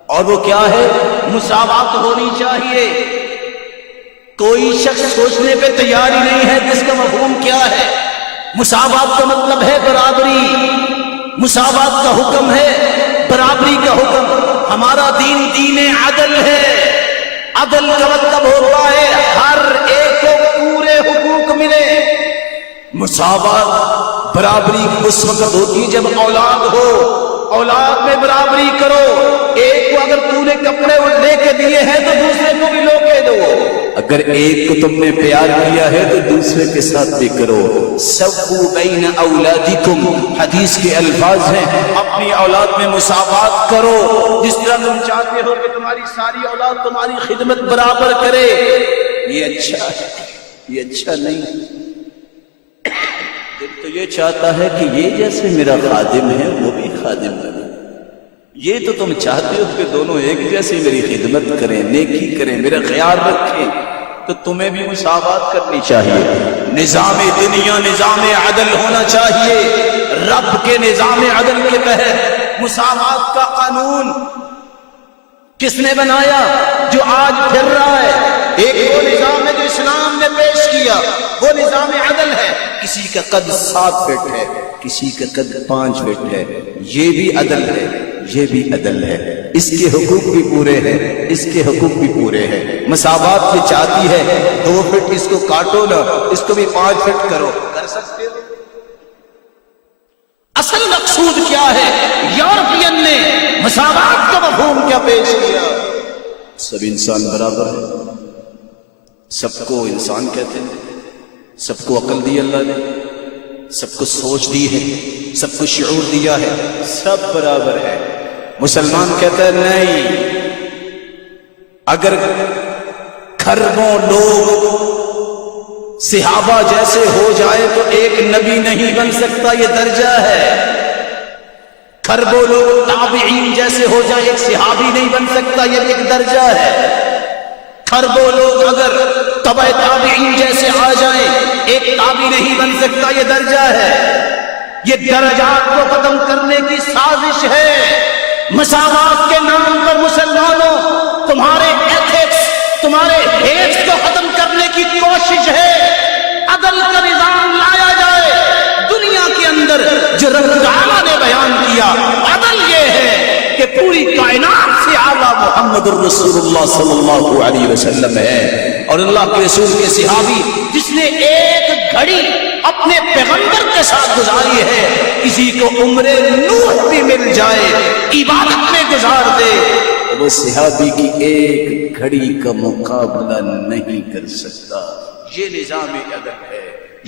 اور وہ کیا ہے؟ مساوات ہونی چاہیے۔ کوئی شخص سوچنے پہ تیار ہی نہیں ہے کہ اس کا مفہوم کیا ہے۔ مساوات کا مطلب ہے برابری، مساوات کا حکم ہے برابری کا حکم۔ ہمارا دین دین عدل ہے۔ عدل کا مطلب ہوتا ہے ہر ایک کو پورے حقوق ملے۔ مساوات، برابری اس وقت ہوتی ہے جب اولاد ہو، اولاد میں برابری کرو۔ ایک کو اگر پورے کپڑے لے کے دیے ہیں تو دوسرے کو بھی لو کے دو۔ اگر ایک کو تم نے پیار کیا ہے تو دوسرے کے ساتھ بھی کرو۔ سووا بین اولادکم، حدیث کے الفاظ ہیں، اپنی اولاد میں مساوات کرو۔ جس طرح تم چاہتے ہو کہ تمہاری ساری اولاد تمہاری خدمت برابر کرے، یہ اچھا ہے، یہ اچھا نہیں۔ دل تو یہ چاہتا ہے کہ یہ جیسے میرا خادم ہے وہ بھی خادم بنے۔ یہ تو تم چاہتے ہو کہ دونوں ایک جیسے میری خدمت کریں، نیکی کریں، میرا خیال رکھیں، تو تمہیں بھی مساوات کرنی چاہیے۔ نظام دنیا نظام عدل ہونا چاہیے۔ رب کے نظام عدل کے تحت مساوات کا قانون کس نے بنایا؟ جو آج پھر رہا ہے۔ ایک وہ نظام ہے جو اسلام نے پیش کیا، وہ نظام عدل ہے۔ کسی کا قد 7 فٹ ہے، کسی کا قد 5 فٹ ہے، یہ بھی عدل ہے۔ یہ بھی عدل ہے، اس کے حقوق بھی پورے ہیں، اس کے حقوق بھی پورے ہیں۔ مساوات یہ چاہتی ہے 2 فٹ اس کو کاٹو نا، اس کو بھی 5 فٹ کرو، کر سکتے ہو؟ اصل مقصود کیا ہے؟ یورپین نے مساوات کا مفہوم کیا پیش کیا؟ سب انسان برابر ہے، سب کو انسان کہتے ہیں، سب کو عقل دی اللہ نے، سب کو سوچ دی ہے، سب کو شعور دیا ہے، سب برابر ہے۔ مسلمان کہتا ہے نہیں، اگر کھربوں لوگ صحابہ جیسے ہو جائے تو ایک نبی نہیں بن سکتا، یہ درجہ ہے۔ کھربوں لوگ تابعین جیسے ہو جائے ایک صحابی نہیں بن سکتا، یہ ایک درجہ ہے۔ کھربوں لوگ اگر تبع تابعین جیسے آ جائیں ایک تابعی نہیں بن سکتا، یہ درجہ ہے۔ یہ درجات کو ختم کرنے کی سازش ہے۔ مساوات کے نام پر مسلمانوں تمہارے ایتھکس، تمہارے ہیٹس کو ختم کرنے کی کوشش ہے۔ عدل کا نظام لایا جائے۔ دنیا کے اندر جو رب تعالیٰ نے بیان کیا، عدل یہ ہے کہ پوری کائنات سے اعلیٰ محمد الرسول اللہ صلی اللہ علیہ وسلم ہے، اور اللہ کے رسول کے صحابی جس نے ایک گھڑی اپنے پیغمبر کے ساتھ گزاری ہے، کسی کو عمر نوح بھی مل جائے عبادت میں گزار دے، وہ صحابی کی ایک گھڑی کا مقابلہ نہیں کر سکتا۔ یہ نظام عدل ہے،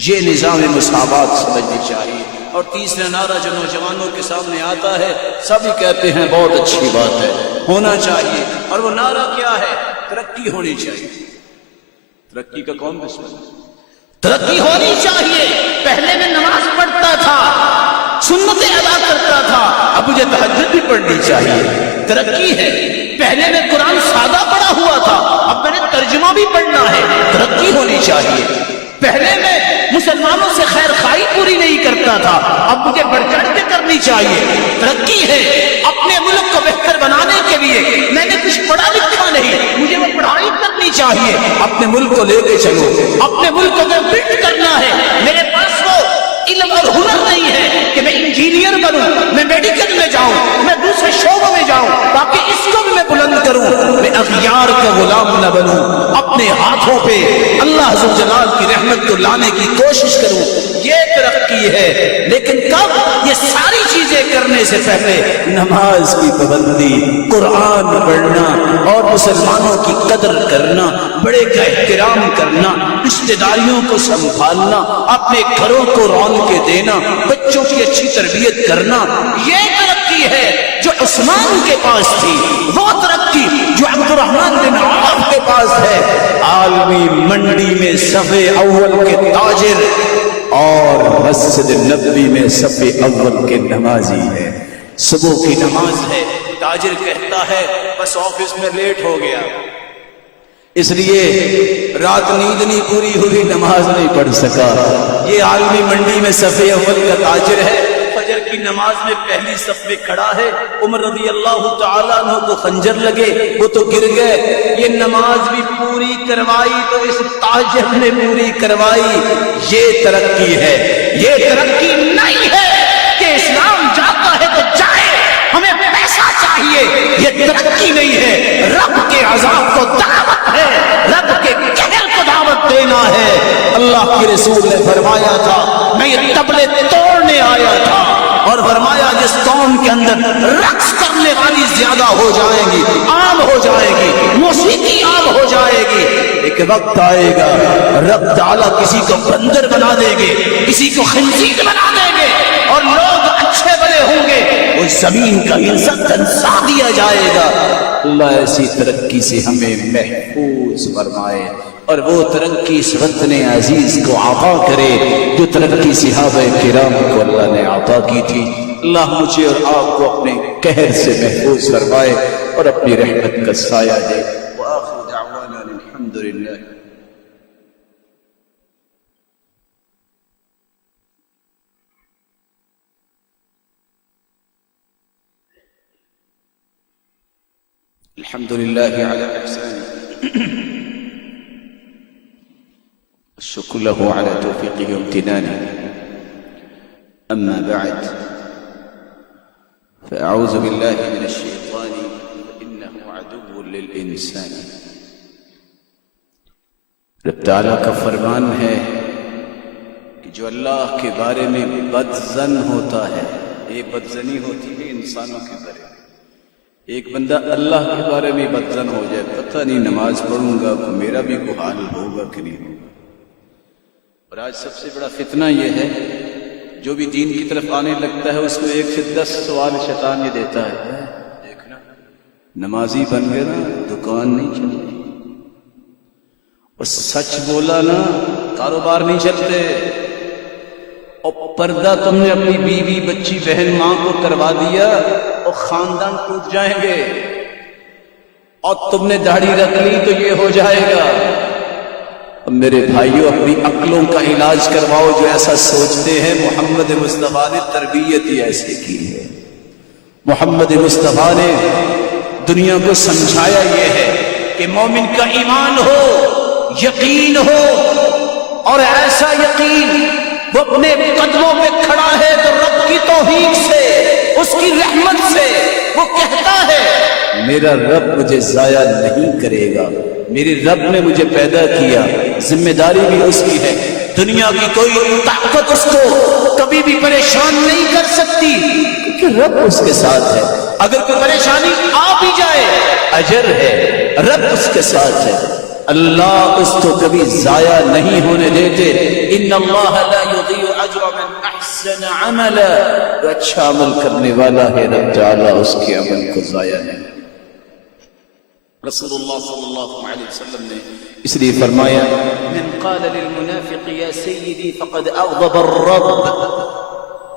یہ نظام مساوات سمجھنی چاہیے۔ اور تیسرا نعرہ جو نوجوانوں کے سامنے آتا ہے، سبھی کہتے ہیں بہت اچھی بات ہے، ہونا چاہیے، اور وہ نعرہ کیا ہے؟ ترقی ہونی چاہیے۔ ترقی کا کون دشمن ہے؟ ترقی ہونی چاہیے۔ پہلے میں نماز پڑھتا تھا، سنتیں ادا کرتا تھا، اب مجھے تہجد بھی پڑھنی چاہیے، ترقی ہے۔ پہلے میں قرآن سادہ پڑھا ہوا تھا، اب میں نے ترجمہ بھی پڑھنا ہے، ترقی ہونی چاہیے۔ پہلے میں مسلمانوں سے خیر خواہی پوری نہیں کرتا تھا، اب مجھے بڑھ چڑھ کے کرنی چاہیے، ترقی ہے۔ اپنے ملک کو بہتر بنانے کے لیے میں نے کچھ پڑھا لکھا نہیں، مجھے وہ پڑھائی کرنی چاہیے۔ اپنے ملک کو لے کے چلو، اپنے ملک کو بلڈ کرنا ہے۔ میرے پاس وہ علم اور ہنر نہیں ہے کہ میں انجینئر بنوں، میں میڈیکل میں جاؤں، میں دوسرے شعبوں میں جاؤں تاکہ اس کو بھی میں بلند کروں، میں اغیار کا غلام نہ بنوں، اپنے ہاتھوں پہ اللہ ذو جلال کی رحمت کو لانے کی کوشش کروں، یہ ترقی ہے۔ لیکن کب؟ یہ ساری چیزیں کرنے سے پہلے نماز کی پابندی، قرآن پڑھنا، اور مسلمانوں کی قدر کرنا، بڑے کا احترام کرنا، رشتہ داریوں کو سنبھالنا، اپنے گھروں کو رون کے دینا، بچوں کی اچھی تربیت کرنا، یہ ترقی ہے جو عثمان کے پاس تھی، وہ ترقی جو عبد الرحمن بن عوف کے پاس ہے۔ عالمی منڈی میں صف اول کے تاجر اور مسجد نبوی میں صف اول کے نمازی ہے۔ صبح کی نماز ہے، تاجر کہتا ہے بس آفس میں لیٹ ہو گیا، اس لیے رات نیند نہیں پوری ہوئی، نماز نہیں پڑھ سکا۔ یہ عالمی منڈی میں صف اول کا تاجر ہے، فجر کی نماز میں پہلی صف میں کھڑا ہے، عمر رضی اللہ تعالیٰ عنہ کو خنجر لگے، وہ تو گر گئے، یہ نماز بھی پوری کروائی تو اس تاجر نے پوری کروائی۔ یہ ترقی ہے، یہ ترقی نہیں ہے کہ اسلام جاتا ہے تو جائے، ہمیں پیسہ چاہیے، یہ ترقی نہیں ہے۔ رب کے عذاب کو دعوت ہے، رب کے قہر کو دعوت دینا ہے۔ اللہ کے رسول نے فرمایا تھا میں یہ طبلے توڑنے آیا تھا، اور فرمایا جس قوم کے اندر رقص کرنے والی زیادہ ہو جائیں گی، عام ہو جائے گی، موسیقی عام ہو جائے گی، ایک وقت آئے گا رب تعالیٰ کسی کو بندر بنا دیں گے، کسی کو خنزیر بنا دیں گے، اور لوگ اچھے بنے ہوں گے، وہ زمین کا انسان دنسا دیا جائے گا۔ اللہ ایسی ترقی سے ہمیں محفوظ فرمائے، اور وہ ترقی اس وطن عزیز کو عطا کرے جو ترقی صحابہ کرام کو اللہ نے عطا کی تھی۔ اللہ مجھے اور آپ کو اپنے قہر سے محفوظ فرمائے اور اپنی رحمت کا سایہ دے۔ وآخر دعوانا الحمدللہ۔ الحمدللہ علی احسانہ، الشكر له على توفيقه وامتنانه، أما بعد فأعوذ باللہ من الشیطان فإنہ عدو للإنسان. رب تعالیٰ کا فرمان ہے کہ جو اللہ کے بارے میں بدظن ہوتا ہے، یہ بدظنی ہوتی ہے انسانوں کے بارے میں. ایک بندہ اللہ کے بارے میں بدظن ہو جائے، پتہ نہیں نماز پڑھوں گا تو میرا بھی کوئی حال ہوگا کہ نہیں ہوگا. اور آج سب سے بڑا فتنہ یہ ہے، جو بھی دین کی طرف آنے لگتا ہے اس کو 1 سے 10 سوال شیطان یہ دیتا ہے. دیکھنا نمازی بن گیا نا، دکان نہیں چل رہی، اور سچ بولا نا، کاروبار نہیں چلتے، اور پردہ تم نے اپنی بیوی بچی بہن ماں کو کروا دیا اور خاندان ٹوٹ جائیں گے، اور تم نے داڑھی رکھ لی تو یہ ہو جائے گا. میرے بھائیوں، اپنی عقلوں کا علاج کرواؤ جو ایسا سوچتے ہیں. محمد مصطفیٰ نے تربیت ہی ایسے کی ہے. محمد مصطفیٰ نے دنیا کو سمجھایا یہ ہے کہ مومن کا ایمان ہو، یقین ہو، اور ایسا یقین وہ اپنے قدموں پہ کھڑا ہے تو رب کی توفیق سے، اس کی رحمت سے وہ کہتا ہے میرا رب مجھے ضائع نہیں کرے گا، میرے رب نے مجھے پیدا کیا، ذمہ داری بھی اس کی ہے، دنیا کی کوئی طاقت اس کو کبھی بھی پریشان نہیں کر سکتی کیونکہ رب اس کے ساتھ ہے. اگر کوئی پریشانی آ بھی جائے اجر ہے، رب اس کے ساتھ ہے، اللہ اس کو کبھی ضائع نہیں ہونے دیتے. ان اللہ لا یضیع اجر من احسن عملا، جو اچھا عمل کرنے والا ہے رب تعالی اس کے عمل کو ضائع نہیں. رسول اللہ صلی اللہ علیہ وسلم نے اس لیے فرمایا من قال للمنافق یا سیدی فقد اغضب الرب،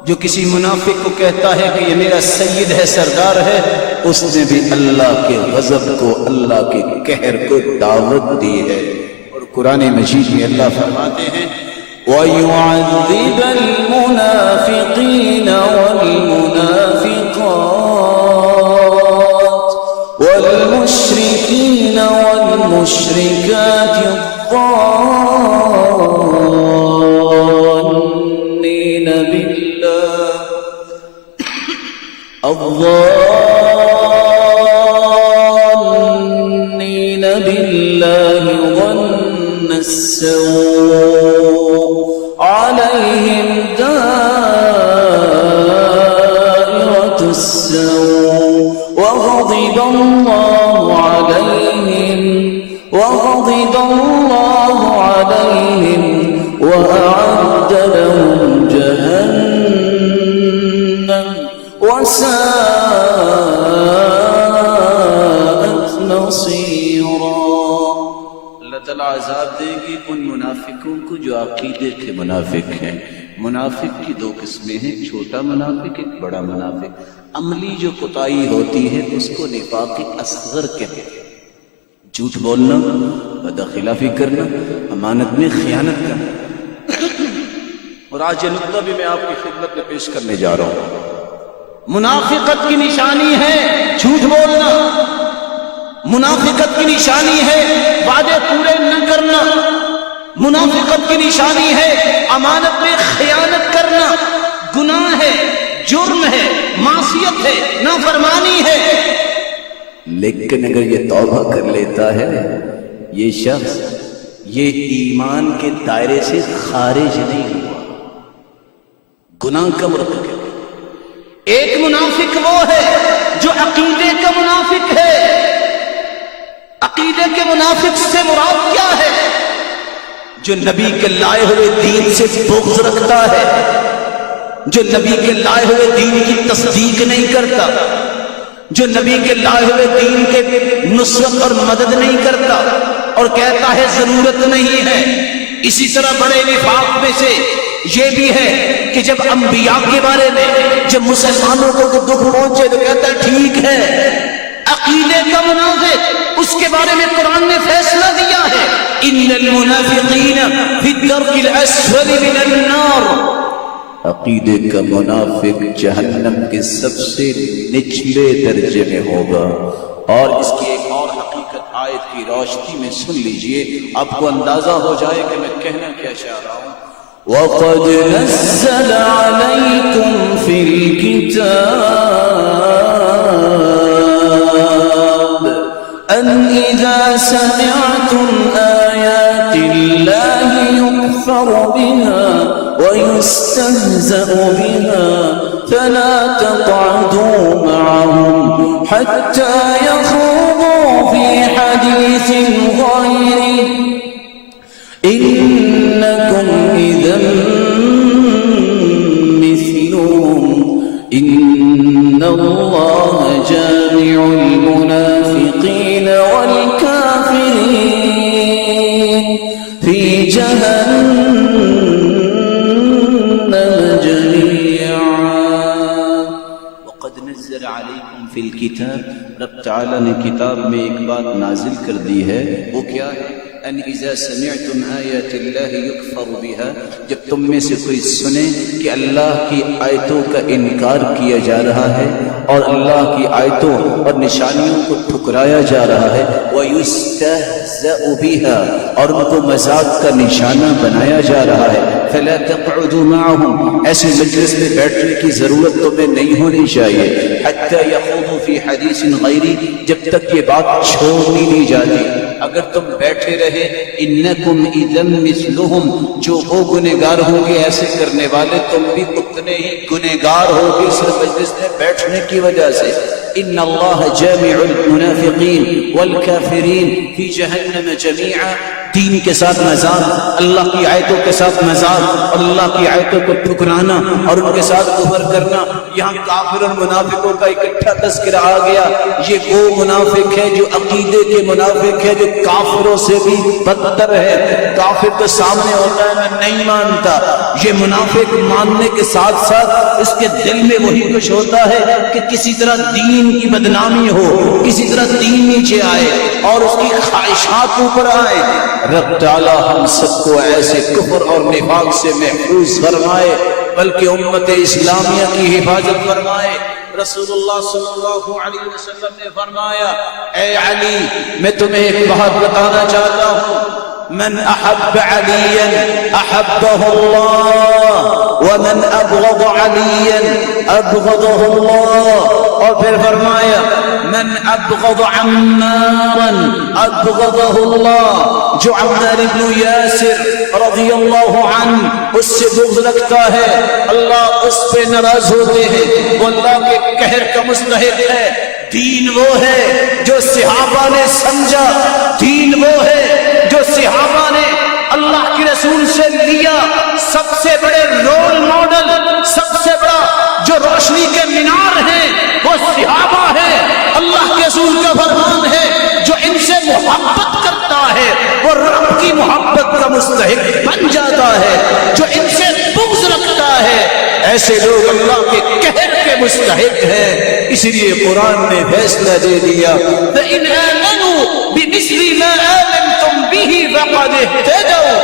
جو کسی منافق کو کہتا ہے کہ یہ میرا سید ہے، سردار ہے، اس نے بھی اللہ کے غضب کو، اللہ کے قہر کو دعوت دی ہے. اور قرآن مجید میں اللہ فرماتے ہیں وَيُعَذِّبَ الْمُنَافِقِينَ وَالْمُنَافِقَاتِ وَالْمُشْرِكِينَ وَالْمُشْرِكَاتِ الظَّانِّينَ بالله ظن السوء عليهم دائرة السوء وغضب الله عليهم وأعد لهم جهنم وساءت مصيرا. اللہ تعالیٰ عذاب دے گی ان منافقوں کو جو عقیدے کے منافق ہیں. منافق کی 2 قسمیں ہیں، چھوٹا منافق، ایک بڑا منافق. عملی جو کوتاہی ہوتی ہے اس کو نفاق اصغر کہتے ہیں. جھوٹ بولنا، وعدہ خلافی کرنا، امانت میں خیانت کرنا. اور آج یہ نقطہ بھی میں آپ کی خدمت میں پیش کرنے جا رہا ہوں. منافقت کی نشانی ہے جھوٹ بولنا، منافقت کی نشانی ہے وعدے پورے نہ کرنا، منافقت کی نشانی ہے امانت میں خیانت کرنا. گناہ ہے، جرم ہے، معصیت ہے، نافرمانی ہے. لیکن اگر یہ توبہ کر لیتا ہے یہ شخص، یہ ایمان کے دائرے سے خارج نہیں ہوا، گناہ کا مرتکب ہے. ایک منافق وہ ہے جو عقیدے کا منافق ہے. عقیدے کے منافق سے مراد کیا ہے؟ جو نبی کے لائے ہوئے دین سے بغض رکھتا ہے، جو نبی کے لائے ہوئے دین کی تصدیق نہیں کرتا، جو نبی کے لائے ہوئے دین کے نصرت اور مدد نہیں کرتا اور کہتا ہے ضرورت نہیں ہے. اسی طرح بڑے نفاق میں سے یہ بھی ہے کہ جب انبیاء کے بارے میں، جب مسلمانوں کو دکھ پہنچے تو کہتا ہے ٹھیک ہے. عقیدے کا منافق، اس کے بارے میں قرآن نے فیصلہ دیا ہے ان المنافقین فی الدرک الاسفل من النار. عقیدے کا منافق جہنم کے سب سے نچلے درجے میں ہوگا. اور اس کی ایک اور حقیقت آیت کی روشنی میں سن لیجئے، آپ کو اندازہ ہو جائے کہ میں کہنا کیا چاہ رہا ہوں. وَقَدْ نَزَّلَ عَلَيْكُمْ فِي الْكِتَابِ أن إذا سمعتم آيات الله يكفر بها ويستهزأ بها فلا تقعدوا معهم حتى يخوضوا في حديث غيره إنكم إذا مثلهم إن الله جامع المنافقين والكافرين في جهنم جميعا وقد نزل عليكم في الكتاب رب تعالیٰ نے کتاب میں ایک بات نازل کر دی ہے، وہ کیا ہے؟ ان اذا سمعتم آیات اللہ یکفر بها، جب تم میں سے کوئی سنے کہ اللہ کی آیتوں کا انکار کیا جا رہا ہے اور اللہ کی آیتوں اور نشانیوں کو ٹھکرایا جا رہا ہے، وَيُسْتَهْزَأُ بِهَا، اور ان کو مذاق کا نشانہ بنایا جا رہا ہے، فَلَا تَقْعُدُوا مَعَهُمْ، ایسی مجلس میں بیٹھنے کی ضرورت تمہیں نہیں ہونی چاہیے، حَتَّى يَخُوضُوا فِي حَدِيثٍ غَيْرِهِ، جب تک یہ بات چھوڑنی نہیں جاتی۔ اگر تم بیٹھے رہے انکم اذن مثلہم، جو وہ گنہگار ہوں گے ایسے کرنے والے، تم بھی اتنے ہی گنہگار ہو گے اس مجلس میں بیٹھنے کی وجہ سے۔ ان اللہ جامع المنافقین والکافرین فی جہنم جمیعا، دین کے ساتھ مذاق، اللہ کی آیتوں کے ساتھ مذاق اور اللہ کی آیتوں کو ٹھکرانا اور ان کے ساتھ کفر کرنا، یہاں کافر اور منافقوں کا اکٹھا تذکرہ آ گیا۔ یہ وہ منافق ہے جو عقیدے کے منافق ہے، جو کافروں سے بھی بدتر ہے۔ کافر تو سامنے ہوتا ہے میں نہیں مانتا، یہ منافق ماننے کے ساتھ ساتھ اس کے دل میں وہی کچھ ہوتا ہے کہ کسی طرح دین کی بدنامی ہو، کسی طرح دین نیچے آئے اور اس کی خواہشات اوپر آئے۔ رب تعالی ہم سب کو ایسے کفر اور نفاق سے محفوظ فرمائے، بلکہ امت اسلامیہ کی حفاظت فرمائے۔ رسول اللہ صلی اللہ علیہ وسلم نے فرمایا، اے علی میں تمہیں ایک بات بتانا چاہتا ہوں، من احب علیا احبہ اللہ ومن ابغض علیا ابغضہ اللہ، اور پھر فرمایا من ابغض عمارا ابغضہ اللہ، جو عمار بن یاسر رضی اللہ عنہ اس سے بغض رکھتا ہے اللہ اس پہ ناراض ہوتے ہیں، وہ اللہ کے قہر کا مستحق ہے۔ دین وہ ہے جو صحابہ نے سمجھا، دین وہ ہے جو صحابہ نے اللہ کے رسول سے لیا۔ سب سے بڑے رول ماڈل، سب سے بڑا جو روشنی کے مینار ہیں وہ صحابہ ہیں۔ اللہ کے رسول کا فرمان ہے جو ان سے محبت کرتا ہے وہ رب کی محبت کا مستحق بن جاتا ہے، جو ان سے بغض رکھتا ہے ایسے لوگ اللہ کے قہر کے مستحق ہیں۔ اس لیے قرآن نے فیصلہ دے دیا، فَإِنْ آمَنُوا بِمِثْلِ مَا آمَنْتُمْ بِهِ فَقَدِ اهْتَدَوْا،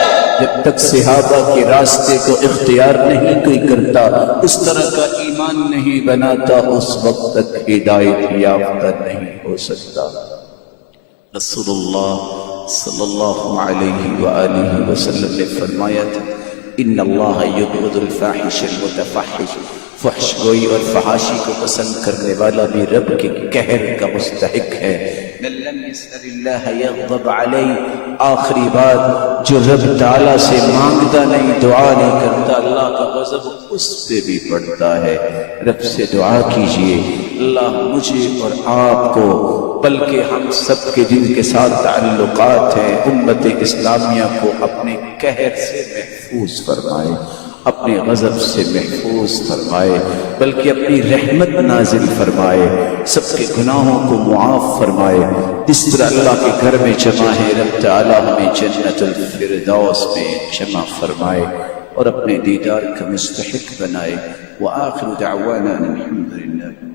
جب تک صحابہ کے راستے کو اختیار نہیں کوئی کرتا، اس طرح کا ایمان نہیں بناتا، اس وقت تک ہدایت یافتہ نہیں ہو سکتا۔ رسول اللہ صلی اللہ علیہ وآلہ وسلم نے فرمایا تھا، ان اللہ یبغض الفاحش المتفحش، فحش گوئی اور فحاشی کو پسند کرنے والا بھی رب کے قہر کا مستحق ہے۔ من لم يسأل اللہ یغضب علیہ، آخری بات جو رب تعالیٰ سے مانگتا نہیں، دعا نہیں کرتا، اللہ کا غضب اس پہ بھی پڑتا ہے۔ رب سے دعا کیجئے اللہ مجھے اور آپ کو، بلکہ ہم سب کے جن کے ساتھ تعلقات ہیں امت اسلامیہ کو اپنے قہر سے محفوظ فرمائے، اپنے غضب سے محفوظ فرمائے، بلکہ اپنی رحمت نازل فرمائے، سب کے گناہوں کو معاف فرمائے۔ اس طرح اللہ کے گھر میں جمع ہے، رب تعالی ہمیں جنت الفردوس میں جمع فرمائے اور اپنے دیدار کا مستحق بنائے۔ وآخر دعوانا الحمدللہ۔